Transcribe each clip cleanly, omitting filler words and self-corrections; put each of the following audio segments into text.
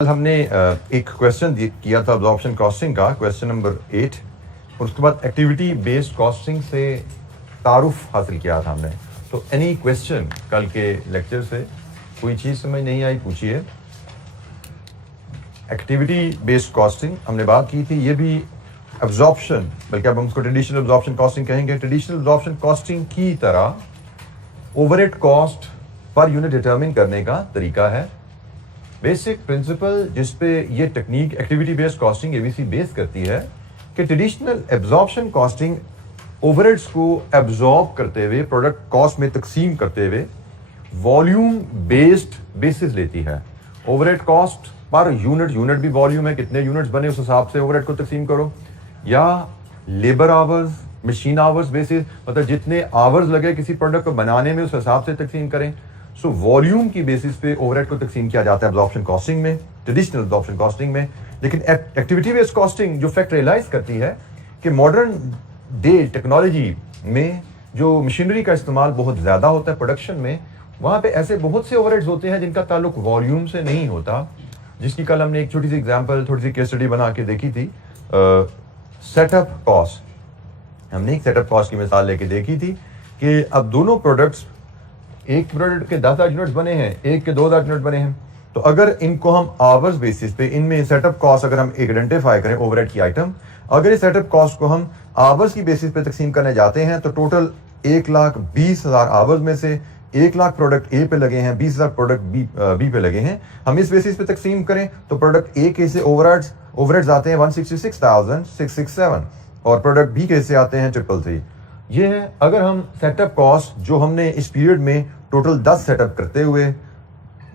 कल हमने एक क्वेश्चन किया था अब्जॉर्प्शन कॉस्टिंग का, क्वेश्चन नंबर 8, और उसके बाद एक्टिविटी बेस्ड कॉस्टिंग से तारुफ हासिल किया था हमने। तो एनी क्वेश्चन कल के लेक्चर से, कोई चीज़ समझ नहीं आई पूछिए। एक्टिविटी बेस्ड कॉस्टिंग हमने बात की थी, ये भी अब्जॉर्प्शन, बल्कि अब हम उसको ट्रेडिशनल अब्जॉर्प्शन कॉस्टिंग कहेंगे। ट्रेडिशनल अब्जॉर्प्शन कॉस्टिंग की तरह overhead cost per unit determine करने का तरीका है। बेसिक प्रिंसिपल जिस पे ये technique activity based costing ABC base करती है कि ट्रेडिशनल एब्जॉर्प्शन कॉस्टिंग ओवरहेड्स को एब्जॉर्ब करते हुए, प्रोडक्ट कॉस्ट में तकसीम करते हुए वॉल्यूम बेस्ड बेसिस लेती है। ओवरहेड कॉस्ट पर यूनिट भी वॉल्यूम है, कितने यूनिट्स बने उस हिसाब से ओवरहेड को तकसीम करो, या labour hours, machine hours basis, मतलब जितने आवर्स लगे किसी प्रोडक्ट को बनाने में उस हिसाब से तकसीम करें। सो वॉल्यूम की बेसिस पे ओवरहेड को तकसीम किया जाता है एब्जॉर्प्शन कॉस्टिंग में, ट्रेडिशनल एब्जॉर्प्शन कॉस्टिंग में। लेकिन एक्टिविटी बेस्ड कॉस्टिंग जो फैक्ट रियलाइज करती है कि मॉडर्न डे टेक्नोलॉजी में जो मशीनरी का इस्तेमाल बहुत ज़्यादा होता है प्रोडक्शन में, वहाँ पे ऐसे बहुत से ओवरहेड्स होते हैं जिनका ताल्लुक वॉल्यूम से नहीं होता, जिसकी कल हमने एक छोटी सी एग्जाम्पल, थोड़ी सी केस स्टडी बना के देखी थी। सेटअप कॉस्ट, हमने एक सेटअप कॉस्ट की मिसाल लेके देखी थी कि अब दोनों प्रोडक्ट्स, एक प्रोडक्ट के 10,000 यूनिट्स बने हैं, एक के 2,000 यूनिट बने हैं, तो अगर इनको हम आवर्स बेसिस पे, इनमें सेटअप कॉस्ट अगर हम एक आइडेंटिफाई करें ओवरहेड की आइटम, अगर इस सेटअप कॉस्ट को हम आवर्स की बेसिस पे तकसीम करने जाते हैं तो टोटल 1,20,000 आवर्स में से 1,00,000 प्रोडक्ट ए पे लगे हैं, 20,000 प्रोडक्ट बी पे लगे हैं। हम इस बेसिस पे तकसीम करें तो प्रोडक्ट ए के से ओवरहेड्स आते हैं 166,667 और प्रोडक्ट बी के से आते हैं 333। ये है अगर हम सेटअप कॉस्ट जो हमने इस पीरियड में टोटल 10 सेटअप करते हुए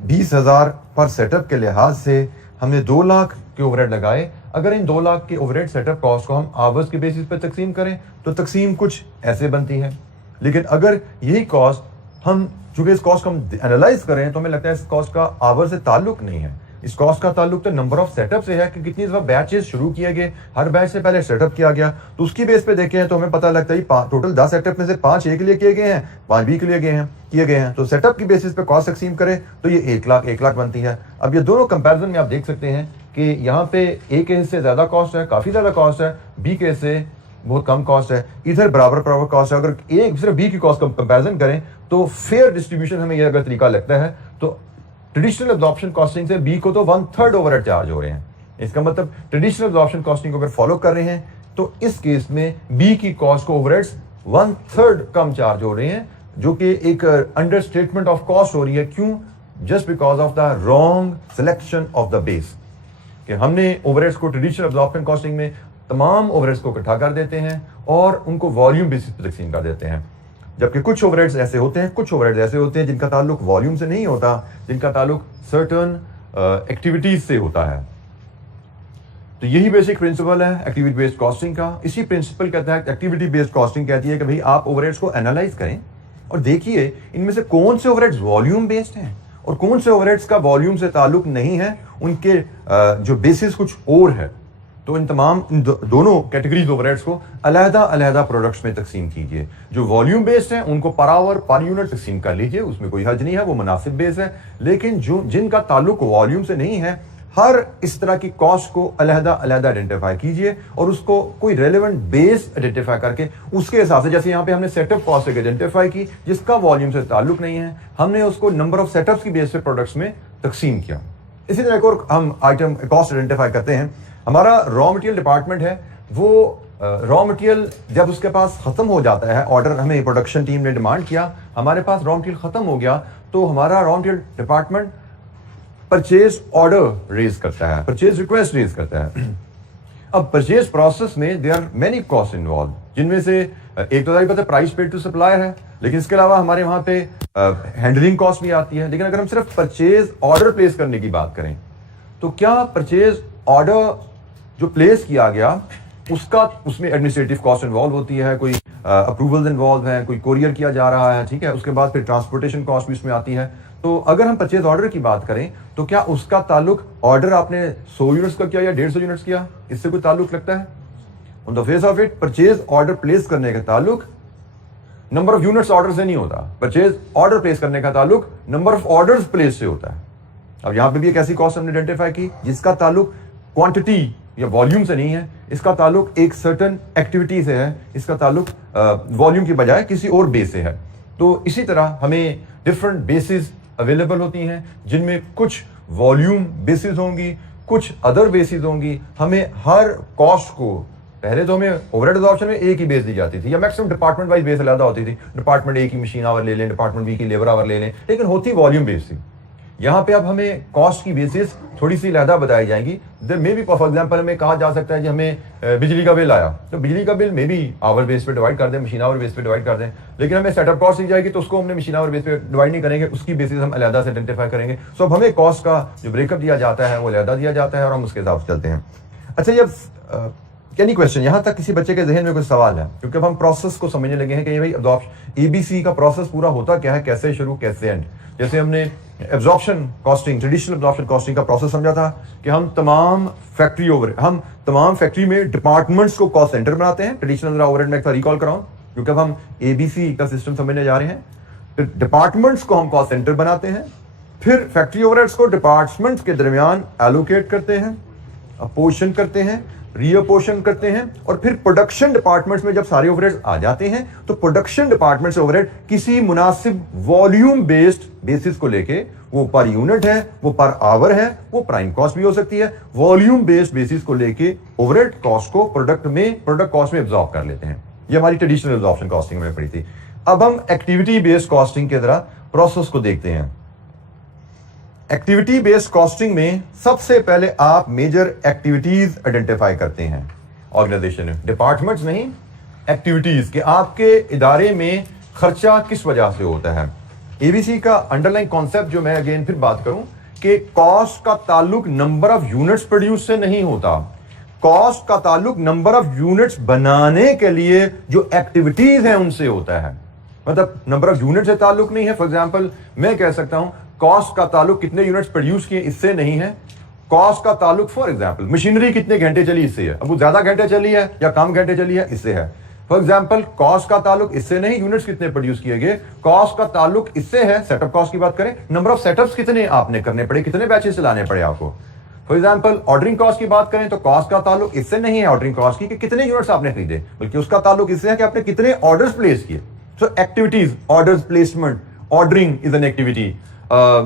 20,000 पर सेटअप के लिहाज से हमने 2,00,000 के ओवरहेड लगाए, अगर इन 2,00,000 के ओवरहेड सेटअप कॉस्ट को हम आवर्स के बेसिस पर तकसीम करें तो तकसीम कुछ ऐसे बनती है। लेकिन अगर यही कॉस्ट हम, चूंकि इस कॉस्ट को हम एनालाइज करें तो हमें लगता है इस कॉस्ट का आवर से ताल्लुक नहीं है, इस कॉस्ट का ताल्लुक तो नंबर ऑफ सेटअप से है कि कितनी दफा बैचेस शुरू किए गए, हर बैच से पहले सेटअप किया गया, तो उसकी बेस पे देखें तो हमें पता लगता है टोटल 10 सेटअप में से 5 ए के लिए किए गए हैं, 5 बी के लिए किए गए हैं। तो सेटअप की बेसिस पे कॉस्ट तकसीम करें तो ये 1,00,000 बनती है। अब ये दोनों कंपैरिजन में आप देख सकते हैं कि यहाँ पे ए के हिस्से ज्यादा कॉस्ट है, काफी ज्यादा कॉस्ट है, बी के हिस्से बहुत कम कॉस्ट है, इधर बराबर कॉस्ट है। अगर एक सिर्फ बी की कॉस्ट का कंपैरिजन करें तो फेयर डिस्ट्रीब्यूशन हमें यह अगर तरीका लगता है तो ट्रेडिशनल एब्जॉर्प्शन कॉस्टिंग से बी को तो 1/3 ओवरहेड चार्ज हो रहे हैं। इसका मतलब ट्रेडिशनल एब्जॉर्प्शन कॉस्टिंग को अगर फॉलो कर रहे हैं तो इस केस में बी की कॉस्ट को ओवरहेड्स 1/3 कम चार्ज हो रहे हैं, जो कि एक अंडरस्टेटमेंट ऑफ कॉस्ट हो रही है। क्यों? Just because of the wrong selection of the base, कि हमने ओवरहेड्स को ट्रेडिशनल एब्जॉर्प्शन कॉस्टिंग में तमाम ओवरहेड्स को इकट्ठा कर देते हैं और उनको वॉल्यूम बेसिस पर तकसीम कर देते हैं, जबकि कुछ ओवरहेड्स ऐसे होते हैं, कुछ ओवरहेड्स ऐसे होते हैं जिनका ताल्लुक वॉल्यूम से नहीं होता, जिनका ताल्लुक सर्टेन एक्टिविटीज से होता है। तो यही बेसिक प्रिंसिपल है एक्टिविटी बेस्ड कॉस्टिंग का। इसी प्रिंसिपल कहता है एक्टिविटी बेस्ड कॉस्टिंग कहती है कि भाई आप ओवरहेड्स को एनालाइज करें और देखिए इनमें से कौन से ओवरहेड्स वॉल्यूम बेस्ड हैं और कौन से ओवरहेड्स का वॉल्यूम से ताल्लुक नहीं है, उनके जो बेसिस कुछ और है। तो इन तमाम दोनों कैटेगरीज ओवरहेड्स को अलग-अलग प्रोडक्ट्स में तकसीम कीजिए। जो वॉल्यूम बेस्ड हैं उनको पर आवर पर यूनिट तकसीम कर लीजिए, उसमें कोई हर्ज नहीं है, वो मुनासिब बेस है। लेकिन जो जिनका ताल्लुक वॉल्यूम से नहीं है, हर इस तरह की कॉस्ट को अलग-अलग आइडेंटिफाई कीजिए और उसको कोई रेलेवेंट बेस आइडेंटिफाई करके उसके हिसाब से, जैसे यहाँ पे हमने सेटअप कॉस्ट आइडेंटिफाई की जिसका वॉल्यूम से ताल्लुक नहीं है, हमने उसको नंबर ऑफ सेटअप्स की बेस पे प्रोडक्ट्स में तकसीम किया। इसी तरह एक और हम आइटम कॉस्ट आइडेंटिफाई करते हैं। हमारा रॉ मटेरियल डिपार्टमेंट है, वो रॉ मटेरियल जब उसके पास खत्म हो जाता है, ऑर्डर हमें प्रोडक्शन टीम ने डिमांड किया, हमारे पास रॉ मटेरियल खत्म हो गया, तो हमारा raw material department purchase order raise करता है, परचेज रिक्वेस्ट रेज करता है। अब परचेज प्रोसेस में there are many cost involve, जिनमें से एक तो पता है प्राइस पेड टू सप्लायर है, लेकिन इसके अलावा हमारे वहां पे हैंडलिंग कॉस्ट भी आती है। लेकिन अगर हम सिर्फ परचेज ऑर्डर प्लेस करने की बात करें तो क्या परचेज ऑर्डर जो प्लेस किया गया उसमें एडमिनिस्ट्रेटिव कॉस्ट इन्वॉल्व होती है, कोई अप्रूवल्स इन्वॉल्व है, कोई कोरियर किया जा रहा है, ठीक है, उसके बाद फिर ट्रांसपोर्टेशन कॉस्ट भी इसमें आती है। तो अगर हम परचेज ऑर्डर की बात करें तो क्या उसका ताल्लुक ऑर्डर आपने 100 यूनिट्स का किया या 150 यूनिट्स किया, इससे कोई ताल्लुक लगता है? On the face of it purchase order place करने का ताल्लुक नंबर ऑफ यूनिट्स ऑर्डर से नहीं होता, परचेज ऑर्डर प्लेस करने का ताल्लुक नंबर ऑफ ऑर्डर्स प्लेस से होता है। अब यहां पे भी एक ऐसी कॉस्ट हमने आइडेंटिफाई की जिसका ताल्लुक क्वांटिटी या वॉल्यूम से नहीं है, इसका ताल्लुक एक सर्टन एक्टिविटी से है, इसका ताल्लुक वॉल्यूम की बजाय किसी और बेस से है। तो इसी तरह हमें डिफरेंट बेसिस अवेलेबल होती हैं जिनमें कुछ वॉल्यूम बेसिस होंगी, कुछ अदर बेसिस होंगी। हमें हर कॉस्ट को पहले तो हमें ओवरहेड एब्जॉर्प्शन में एक ही बेस दी जाती थी या मैक्सिमम डिपार्टमेंट वाइज बेस अलग होती थी। डिपार्टमेंट ए की मशीन आवर ले लें, डिपार्टमेंट बी की लेबर आवर ले लें, लेकिन होती वॉल्यूम बेस थी। यहाँ पे अब हमें कॉस्ट की बेसिस थोड़ी सी अलग बताई जाएंगी। There may be for example हमें कहा जा सकता है कि हमें बिजली का बिल आया, तो बिजली का bill may be hour base पे डिवाइड कर दें, मशीन आवर बेस पे डिवाइड कर दें, लेकिन हमें सेटअप कॉस्ट दी जाएगी तो उसको हमने मशीन आवर बेस पे डिवाइड नहीं करेंगे, उसकी बेसिस हम अलग से आइडेंटिफाई करेंगे। सो अब हमें कॉस्ट का जो ब्रेकअप दिया जाता है वो अलग दिया जाता है और हम उसके हिसाब से चलते हैं। अच्छा, जब एनी क्वेश्चन, यहां तक किसी बच्चे के जहन में कोई सवाल है? क्योंकि अब हम प्रोसेस को समझने लगे हैं कि भाई एब्जॉर्प्शन एबीसी का प्रोसेस पूरा होता क्या है, कैसे शुरू कैसे एंड। जैसे हमने absorption costing, traditional absorption costing का प्रोसेस समझा था कि हम तमाम फैक्ट्री में डिपार्टमेंट्स को कॉस्ट सेंटर बनाते हैं। ट्रेडिशनल ओवरहेड में रिकॉल कराऊं क्योंकि अब हम एबीसी का सिस्टम समझने जा रहे हैं। फिर डिपार्टमेंट्स को हम कॉस्ट सेंटर बनाते हैं, फिर फैक्ट्री ओवरहेड्स को डिपार्टमेंट्स के दरमियान एलोकेट करते हैं, अपोर्शन करते हैं, रीअपोर्शन करते हैं, और फिर प्रोडक्शन डिपार्टमेंट्स में जब सारे ओवरहेड्स आ जाते हैं तो प्रोडक्शन डिपार्टमेंट से ओवरहेड किसी मुनासिब वॉल्यूम बेस्ड बेसिस को लेके, वो पर यूनिट है, वो पर आवर है, वो प्राइम कॉस्ट भी हो सकती है, वॉल्यूम बेस्ड बेसिस को लेके ओवरहेड कॉस्ट को प्रोडक्ट कॉस्ट में एब्जॉर्ब कर लेते हैं। ये हमारी ट्रेडिशनल एब्जॉर्प्शन कॉस्टिंग में पड़ी थी। अब हम एक्टिविटी बेस्ड कॉस्टिंग के जरा प्रोसेस को देखते हैं। एक्टिविटी बेस्ड कॉस्टिंग में सबसे पहले आप मेजर एक्टिविटीज आइडेंटिफाई करते हैं ऑर्गेनाइजेशन में, डिपार्टमेंट्स नहीं, एक्टिविटीज के आपके इदारे में खर्चा किस वजह से होता है। एबीसी का अंडरलाइन कॉन्सेप्ट जो मैं अगेन फिर बात करूं कि कॉस्ट का ताल्लुक नंबर ऑफ यूनिट्स प्रोड्यूस से नहीं होता, कॉस्ट का ताल्लुक नंबर ऑफ यूनिट्स बनाने के लिए जो एक्टिविटीज हैं उनसे होता है। मतलब नंबर ऑफ यूनिट से ताल्लुक नहीं है। फॉर एग्जांपल मैं कह सकता हूं कॉस्ट का ताल्लुक कितने यूनिट्स प्रोड्यूस किए इससे नहीं है, कॉस्ट का ताल्लुक फॉर एग्जांपल मशीनरी कितने घंटे चली इससे है। अब वो ज्यादा घंटे चली है या कम घंटे चली है इससे है। फॉर एग्जांपल कॉस्ट का ताल्लुक इससे नहीं यूनिट्स कितने प्रोड्यूस किए गए, कॉस्ट का ताल्लुक इससे है। सेटअप कॉस्ट की बात करें, नंबर ऑफ सेटअप्स कितने आपने करने पड़े, कितने बैचेस चलाने पड़े आपको। फॉर एग्जांपल ऑर्डरिंग कॉस्ट की बात करें तो कॉस्ट का ताल्लुक इससे नहीं है ऑर्डरिंग कॉस्ट की कि कितने यूनिट्स आपने खरीदे, बल्कि उसका ताल्लुक इससे है कि आपने कितने ऑर्डर्स प्लेस किए। So activities, orders placement, ordering is an activity,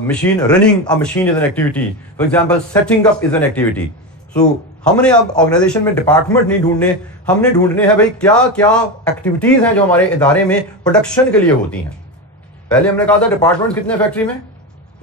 machine running a machine is an activity, for example setting up is an activity. So हमने अब ऑर्गेनाइजेशन में डिपार्टमेंट नहीं ढूंढने, हमने ढूंढने हैं भाई क्या क्या एक्टिविटीज हैं जो हमारे इदारे में प्रोडक्शन के लिए होती हैं। पहले हमने कहा था डिपार्टमेंट कितने फैक्ट्री में,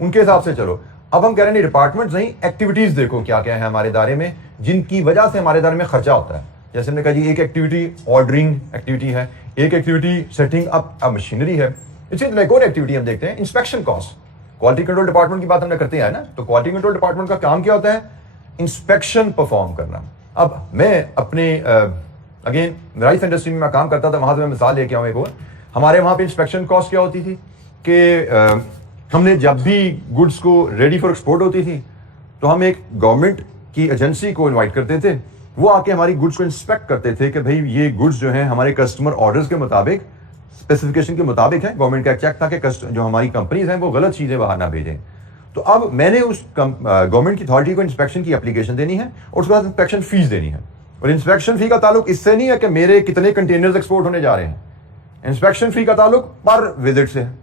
उनके हिसाब से चलो। अब हम कह रहे हैं डिपार्टमेंट नहीं, एक्टिविटीज देखो क्या क्या है हमारे इदारे में जिनकी वजह से हमारे इदारे में खर्चा होता है। जैसे हमने कहा जी एक एक्टिविटी ऑर्डरिंग एक्टिविटी है, एक एक्टिविटी सेटिंग अप अ मशीनरी है। इसी तरह एक और एक्टिविटी हम देखते हैं inspection cost. Quality control department की बात हमने करते हैं ना, तो क्वालिटी कंट्रोल डिपार्टमेंट का काम क्या होता है, इंस्पेक्शन परफॉर्म करना। अब मैं अपने अगेन राइस इंडस्ट्री में मैं काम करता था, वहां से मैं मिसाल लेके आऊं एक और। हमारे वहां पे इंस्पेक्शन कॉस्ट क्या होती थी कि हमने जब भी गुड्स को रेडी फॉर एक्सपोर्ट होती थी तो हम एक गवर्नमेंट की एजेंसी को इन्वाइट करते थे, वो आके हमारी गुड्स को इंस्पेक्ट करते थे कि भाई ये गुड्स जो है हमारे कस्टमर ऑर्डर्स के मुताबिक, स्पेसिफिकेशन के मुताबिक है। गवर्नमेंट का एक चेक था कि जो हमारी कंपनीज हैं वो गलत चीजें बाहर ना भेजें। तो अब मैंने उस गवर्नमेंट की अथॉरिटी को इंस्पेक्शन की एप्लीकेशन देनी है और उसके बाद इंस्पेक्शन फीस देनी है। और इंस्पेक्शन फी का ताल्लुक इससे नहीं है कि मेरे कितने कंटेनर्स एक्सपोर्ट होने जा रहे हैं, इंस्पेक्शन फी का ताल्लुक पर विजिट से है।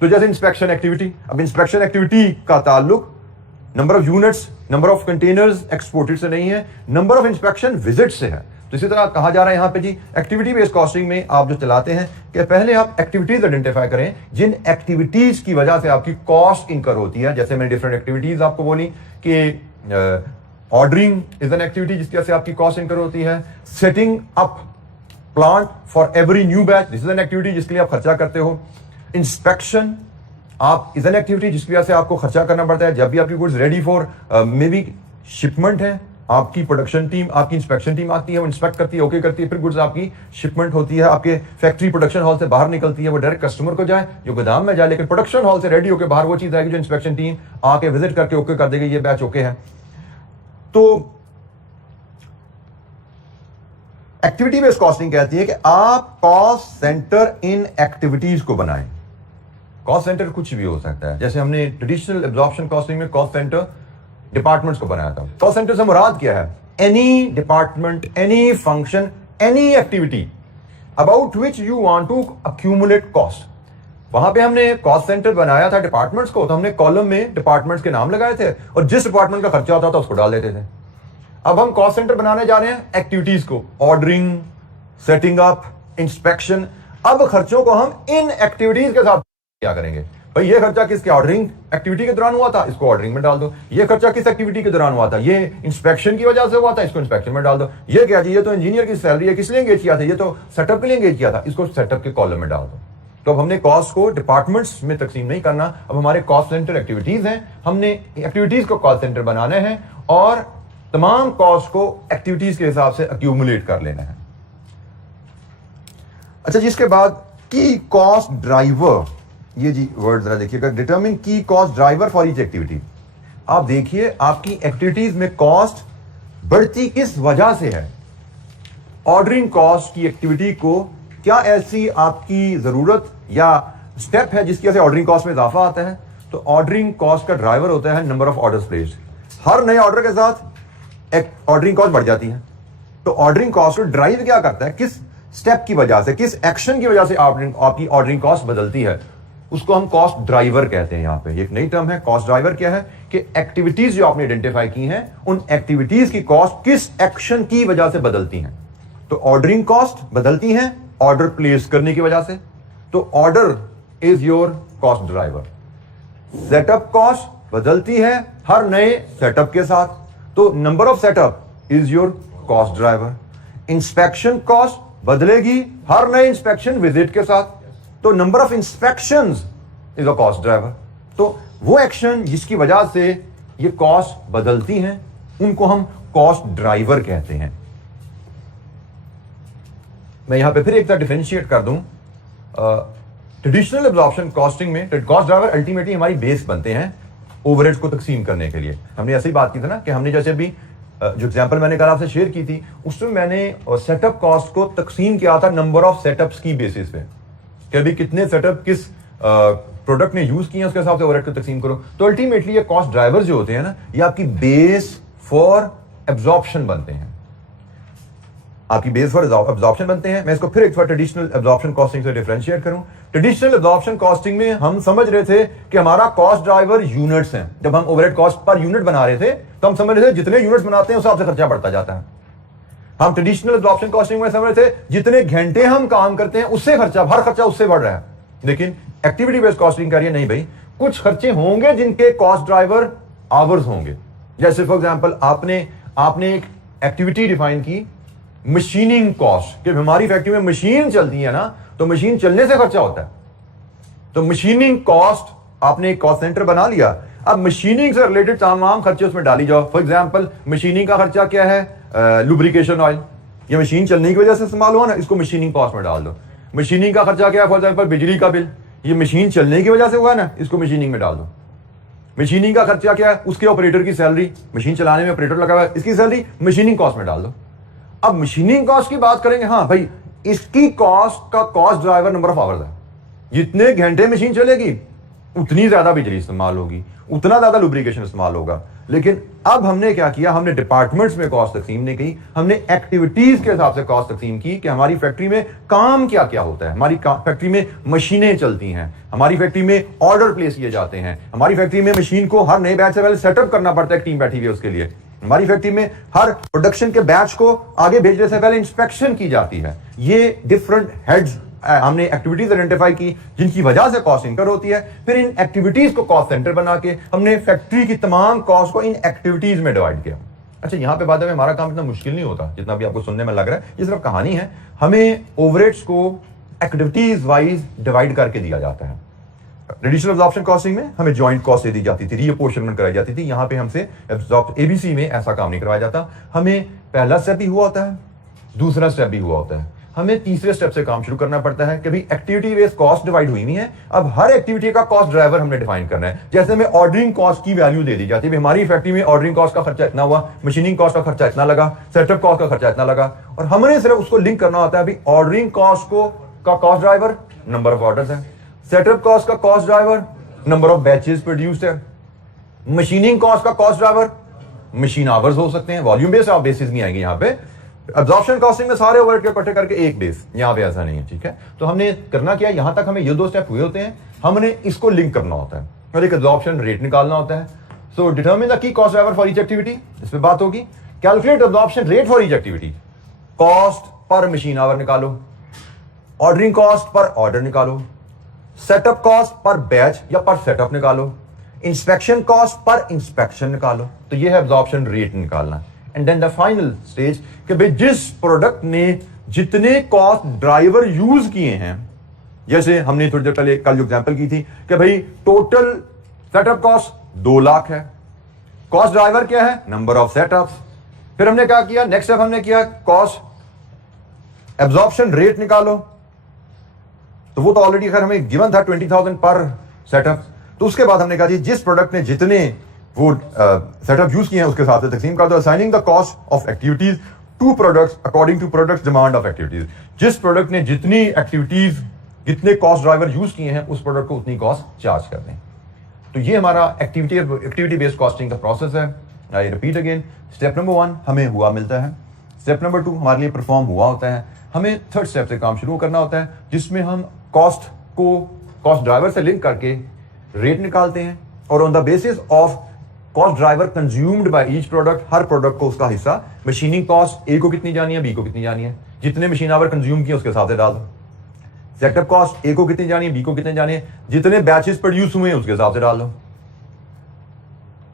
तो जैसे इंस्पेक्शन एक्टिविटी, अब इंस्पेक्शन एक्टिविटी का ताल्लुक number of units, number of containers exported से नहीं है, नंबर ऑफ इंस्पेक्शन विजिट से है। तो इसी तरह कहा जा रहा है यहाँ पे जी एक्टिविटी बेस्ड कॉस्टिंग में आप जो चलाते हैं कि पहले आप एक्टिविटीज आइडेंटिफाई करें जिन एक्टिविटीज की वजह से आपकी कॉस्ट इनकर होती है। जैसे मैंने डिफरेंट एक्टिविटीज आपको बोली कि ऑर्डरिंग इज एन एक्टिविटी जिसकी वजह से आपकी कॉस्ट इनकर होती है, setting up plant for every new batch this is an activity जिसके लिए आप खर्चा करते हो, इंस्पेक्शन आप इज एन एक्टिविटी जिसकी वजह से आपको खर्चा करना पड़ता है जब भी आपकी goods ready for may be shipment है, आपकी प्रोडक्शन टीम, आपकी इंस्पेक्शन टीम आती है, वो इंस्पेक्ट करती है, ओके करती है, फिर गुड्स आपकी शिपमेंट होती है, आपके फैक्ट्री प्रोडक्शन हॉल से बाहर निकलती है, वो डायरेक्ट कस्टमर को जाए जो गोदाम में जाए, लेकिन प्रोडक्शन हॉल से रेडी होकर बाहर वो चीज आएगी जो इंस्पेक्शन टीम आके विजिट करके ओके कर देगी ये बैच ओके है। तो एक्टिविटी बेस्ड कॉस्टिंग कहती है कि आप कॉस्ट सेंटर इन एक्टिविटीज को बनाएं। कॉस्ट सेंटर कुछ भी हो सकता है। जैसे हमने ट्रेडिशनल एब्जॉर्प्शन कॉस्टिंग में कॉस्ट सेंटर डिपार्टमेंट्स को बनाया था। कॉस्ट सेंटर से मुराद क्या है? Any department, any function, any activity about which you want to accumulate cost. वहां पे हमने कॉस्ट सेंटर बनाया था डिपार्टमेंट्स को, तो हमने कॉलम में डिपार्टमेंट्स के नाम लगाए थे और जिस डिपार्टमेंट का खर्चा होता था उसको डाल देते थे। अब हम कॉस्ट सेंटर बनाने जा रहे हैं एक्टिविटीज को, ऑर्डरिंग, सेटिंग अप, इंस्पेक्शन। अब खर्चों को हम इन एक्टिविटीज के साथ क्या करेंगे? भाई ये खर्चा किसके ऑर्डरिंग एक्टिविटी के दौरान हुआ था, इसको ऑर्डरिंग में डाल दो। ये खर्चा किस एक्टिविटी के दौरान हुआ था, ये इंस्पेक्शन की वजह से हुआ था, इसको इंस्पेक्शन में डाल दो। ये क्या जी, ये तो इंजीनियर की सैलरी है, किस लिए एंगेज किया था, ये तो सेटअप के लिए एंगेज किया था, इसको सेटअप के कॉलम में डाल दो। तो अब हमने कॉस्ट को डिपार्टमेंट्स में तकसीम नहीं करना, अब हमारे कॉस्ट सेंटर एक्टिविटीज हैं, हमने एक्टिविटीज को कॉस्ट सेंटर बनाने हैं और तमाम कॉस्ट को एक्टिविटीज के हिसाब से अक्यूमुलेट कर लेना है। अच्छा जी, इसके बाद की कॉस्ट ड्राइवर, ये जी वर्ड जरा देखिएगा, डिटरमिन की cost driver for each activity. आप देखिए आपकी एक्टिविटीज में कॉस्ट बढ़ती किस वजह से है। ऑर्डरिंग कॉस्ट की एक्टिविटी को क्या ऐसी आपकी जरूरत या स्टेप है जिसकी वजह से ऑर्डरिंग कॉस्ट में इजाफा आता है? तो ऑर्डरिंग कॉस्ट का ड्राइवर होता है नंबर ऑफ ऑर्डर्स प्लेस्ड। हर नए ऑर्डर के साथ एक ऑर्डरिंग कॉस्ट बढ़ जाती है। तो ऑर्डरिंग कॉस्ट को ड्राइव क्या करता है? किस स्टेप की वजह से, किस एक्शन की वजह से आपकी ऑर्डरिंग कॉस्ट बदलती है, उसको हम कॉस्ट ड्राइवर कहते हैं। यहां पे एक नई टर्म है कॉस्ट ड्राइवर। क्या है कि एक्टिविटीज जो आपने आइडेंटिफाई की हैं, उन एक्टिविटीज की कॉस्ट किस एक्शन की वजह से बदलती हैं। तो ऑर्डरिंग कॉस्ट बदलती हैं ऑर्डर प्लेस करने की वजह से, तो order is your cost driver. Setup cost बदलती है हर नए सेटअप के साथ, तो number of setup is your cost driver. Inspection cost बदलेगी हर नए इंस्पेक्शन विजिट के साथ, तो number of inspections is a cost driver. तो वो एक्शन जिसकी वजह से ये कॉस्ट बदलती हैं उनको हम कॉस्ट ड्राइवर कहते हैं। मैं यहां पे फिर एक तरह डिफरेंशिएट कर दूं। ट्रेडिशनल एब्जॉर्प्शन कॉस्टिंग में कॉस्ट ड्राइवर अल्टीमेटली हमारी बेस बनते हैं ओवरहेड्स को तकसीम करने के लिए। हमने ऐसी बात की थी ना कि हमने जैसे अभी जो एग्जांपल मैंने कल आपसे शेयर की थी, उसमें मैंने सेटअप कॉस्ट को तकसीम किया था नंबर ऑफ सेटअप्स की बेसिस पे कि अभी कितने सेटअप किस प्रोडक्ट ने यूज किए उसके हिसाब से ओवरहेड को तकसीम करो। तो अल्टीमेटली ये कॉस्ट ड्राइवर्स जो होते हैं ना, ये आपकी बेस फॉर एब्जॉर्प्शन बनते हैं, आपकी बेस फॉर एब्जॉर्प्शन बनते हैं। मैं इसको फिर एक बार ट्रेडिशनल एब्जॉर्प्शन कॉस्टिंग से डिफरेंशिएट करूं। ट्रेडिशनल एब्जॉर्प्शन कॉस्टिंग में हम समझ रहे थे कि हमारा कॉस्ट ड्राइवर यूनिट्स हैं। जब हम ओवरहेड कॉस्ट पर यूनिट बना रहे थे तो हम समझ रहे थे जितने यूनिट्स बनाते हैं उस हिसाब से खर्चा बढ़ता जाता है। हम ट्रेडिशनल एब्जॉर्प्शन कॉस्टिंग में समझ रहे थे जितने घंटे हम काम करते हैं उससे खर्चा, हर खर्चा उससे बढ़ रहा है। लेकिन एक्टिविटी बेस्ड कॉस्टिंग करिए नहीं भाई, कुछ खर्चे होंगे जिनके कॉस्ट ड्राइवर आवर्स होंगे। जैसे फॉर एग्जांपल आपने एक एक्टिविटी डिफाइन की मशीनिंग कॉस्ट, कि हमारी फैक्ट्री में मशीन चलती है ना, तो मशीन चलने से खर्चा होता है, तो मशीनिंग कॉस्ट आपने एक कॉस्ट सेंटर बना लिया। अब मशीनिंग से रिलेटेड तमाम खर्चे उसमें डाली जाओ। फॉर एग्जांपल मशीनिंग का खर्चा क्या है? लुब्रिकेशन ऑयल, ये मशीन चलने की वजह से इस्तेमाल हुआ ना, इसको मशीनिंग कॉस्ट में डाल दो। मशीनिंग का खर्चा क्या है? फॉर एग्जांपल बिजली का बिल, ये मशीन चलने की वजह से हुआ ना, इसको मशीनिंग में डाल दो। मशीनिंग का खर्चा क्या है? उसके ऑपरेटर की सैलरी, मशीन चलाने में ऑपरेटर लगा हुआ है, इसकी सैलरी मशीनिंग कॉस्ट में डाल दो। अब मशीनिंग कॉस्ट की बात करेंगे, हाँ भाई इसकी कॉस्ट का cost driver number of hours है। जितने घंटे मशीन चलेगी उतनी ज्यादा बिजली इस्तेमाल होगी, उतना ज्यादा लुब्रिकेशन इस्तेमाल होगा। लेकिन अब हमने क्या किया, हमने डिपार्टमेंट्स में कॉस्ट तकसीम नहीं की, हमने एक्टिविटीज के हिसाब से कॉस्ट तकसीम की कि हमारी फैक्ट्री में काम क्या क्या होता है। हमारी फैक्ट्री में मशीनें चलती हैं, हमारी फैक्ट्री में ऑर्डर प्लेस किए जाते हैं, हमारी फैक्ट्री में मशीन को हर नए बैच से पहले सेटअप करना पड़ता है, टीम बैठी हुई है उसके लिए। हमारी फैक्ट्री में हर प्रोडक्शन के बैच को आगे भेजने से पहले इंस्पेक्शन की जाती है। ये डिफरेंट हेड्स हमने एक्टिविटीज आइडेंटिफाई की जिनकी वजह से कॉस्ट इंकर होती है। फिर इन एक्टिविटीज को कॉस्ट सेंटर बना के हमने फैक्ट्री की तमाम कॉस्ट को इन एक्टिविटीज में डिवाइड किया। अच्छा, यहां पे बाद में हमारा काम इतना मुश्किल नहीं होता जितना भी आपको सुनने में लग रहा है, ये सिर्फ कहानी है। हमें ओवरहेड्स को एक्टिविटीज वाइज डिवाइड करके दिया जाता है। ट्रेडिशनल एब्जॉर्प्शन कॉस्टिंग में हमें जॉइंट कॉस्ट दे दी जाती थी, रीअपोर्शनमेंट कराई जाती थी। यहां पे हमसे एबीसी में ऐसा काम नहीं करवाया जाता। हमें पहला स्टेप भी हुआ होता है, दूसरा स्टेप भी हुआ होता है, हमें तीसरे स्टेप से काम शुरू करना पड़ता है कि भाई एक्टिविटी बेस्ड कॉस्ट डिवाइड हुई है। अब हर एक्टिविटी का कॉस्ट ड्राइवर हमने डिफाइन करना है। जैसे हमें ऑर्डरिंग कॉस्ट की वैल्यू दे दी जाती है, हमारी फैक्ट्री में ऑर्डरिंग कॉस्ट का खर्चा इतना हुआ, मशीनिंग कॉस्ट का खर्चा इतना लगा, सेटअप कॉस्ट का खर्चा इतना लगा, और हमने सिर्फ उसको लिंक करना होता है। ऑर्डरिंग कॉस्ट को का cost driver number of orders है, सेटअप कॉस्ट का cost driver number of batches produced है। मशीनिंग कॉस्ट का कॉस्ट ड्राइवर मशीन आवर्स हो सकते हैं, वॉल्यूम बेस्ड आप बेसिस नहीं आएंगे। यहाँ पे एब्जॉर्प्शन कॉस्टिंग में सारे ओवरहेड के इकट्ठे करके एक बेस, यहाँ पे ऐसा नहीं है, ठीक है। तो हमने करना क्या, यहां तक हमें ये दो स्टेप हुए होते हैं, हमने इसको लिंक करना होता है और एक एब्जॉर्प्शन रेट निकालना होता है। So determine the key cost driver for each activity, इस पे बात होगी। Calculate absorption rate for each activity, cost per machine hour निकालो, ऑर्डरिंग कॉस्ट पर ऑर्डर निकालो, सेटअप कॉस्ट पर बैच या पर सेटअप निकालो, इंस्पेक्शन कॉस्ट पर इंस्पेक्शन निकालो। तो ये है एब्जॉर्प्शन रेट निकालना। And then the final stage कि भाई जिस प्रोडक्ट ने जितने कॉस्ट ड्राइवर यूज किए हैं, जैसे हमने थोड़ी देर पहले कल जो एग्जांपल की थी कि भाई टोटल सेटअप कॉस्ट 2 लाख है, कॉस्ट ड्राइवर क्या है, नंबर ऑफ सेटअप्स। फिर हमने क्या किया, नेक्स्ट स्टेप हमने किया कॉस्ट एब्जॉर्प्शन रेट निकालो। तो वो तो ऑलरेडी अगर हमें गिवन था 20,000 पर सेटअप। तो उसके बाद हमने कहा जी जिस प्रोडक्ट ने जितने वो सेटअप यूज किए हैं उसके साथ तकसीम कर दो। Assigning the cost of activities to products according to products demand of activities. जिस प्रोडक्ट ने जितनी एक्टिविटीज जितने कॉस्ट ड्राइवर यूज किए हैं उस प्रोडक्ट को उतनी कॉस्ट चार्ज कर दें। तो ये हमारा एक्टिविटी बेस्ड कॉस्टिंग का प्रोसेस है। I repeat again, step number 1 हमें हुआ मिलता है, स्टेप नंबर 2 हमारे लिए परफॉर्म हुआ होता है, हमें थर्ड स्टेप से काम शुरू करना होता है जिसमें हम कॉस्ट को कॉस्ट ड्राइवर से लिंक करके रेट निकालते हैं और on the basis of cost driver consumed by each product, her product को उसका हिस्सा, मशीनिंग कॉस्ट ए को कितनी जानी है, बी को कितनी जानी है, जितने मशीन आवर कंज्यूम किए उसके हिसाब से डाल दो। सेटअप कॉस्ट ए को कितनी जानी है, बी को कितनी जानी है, जितने बैचेस प्रोड्यूस हुए हैं उसके हिसाब से डाल दो।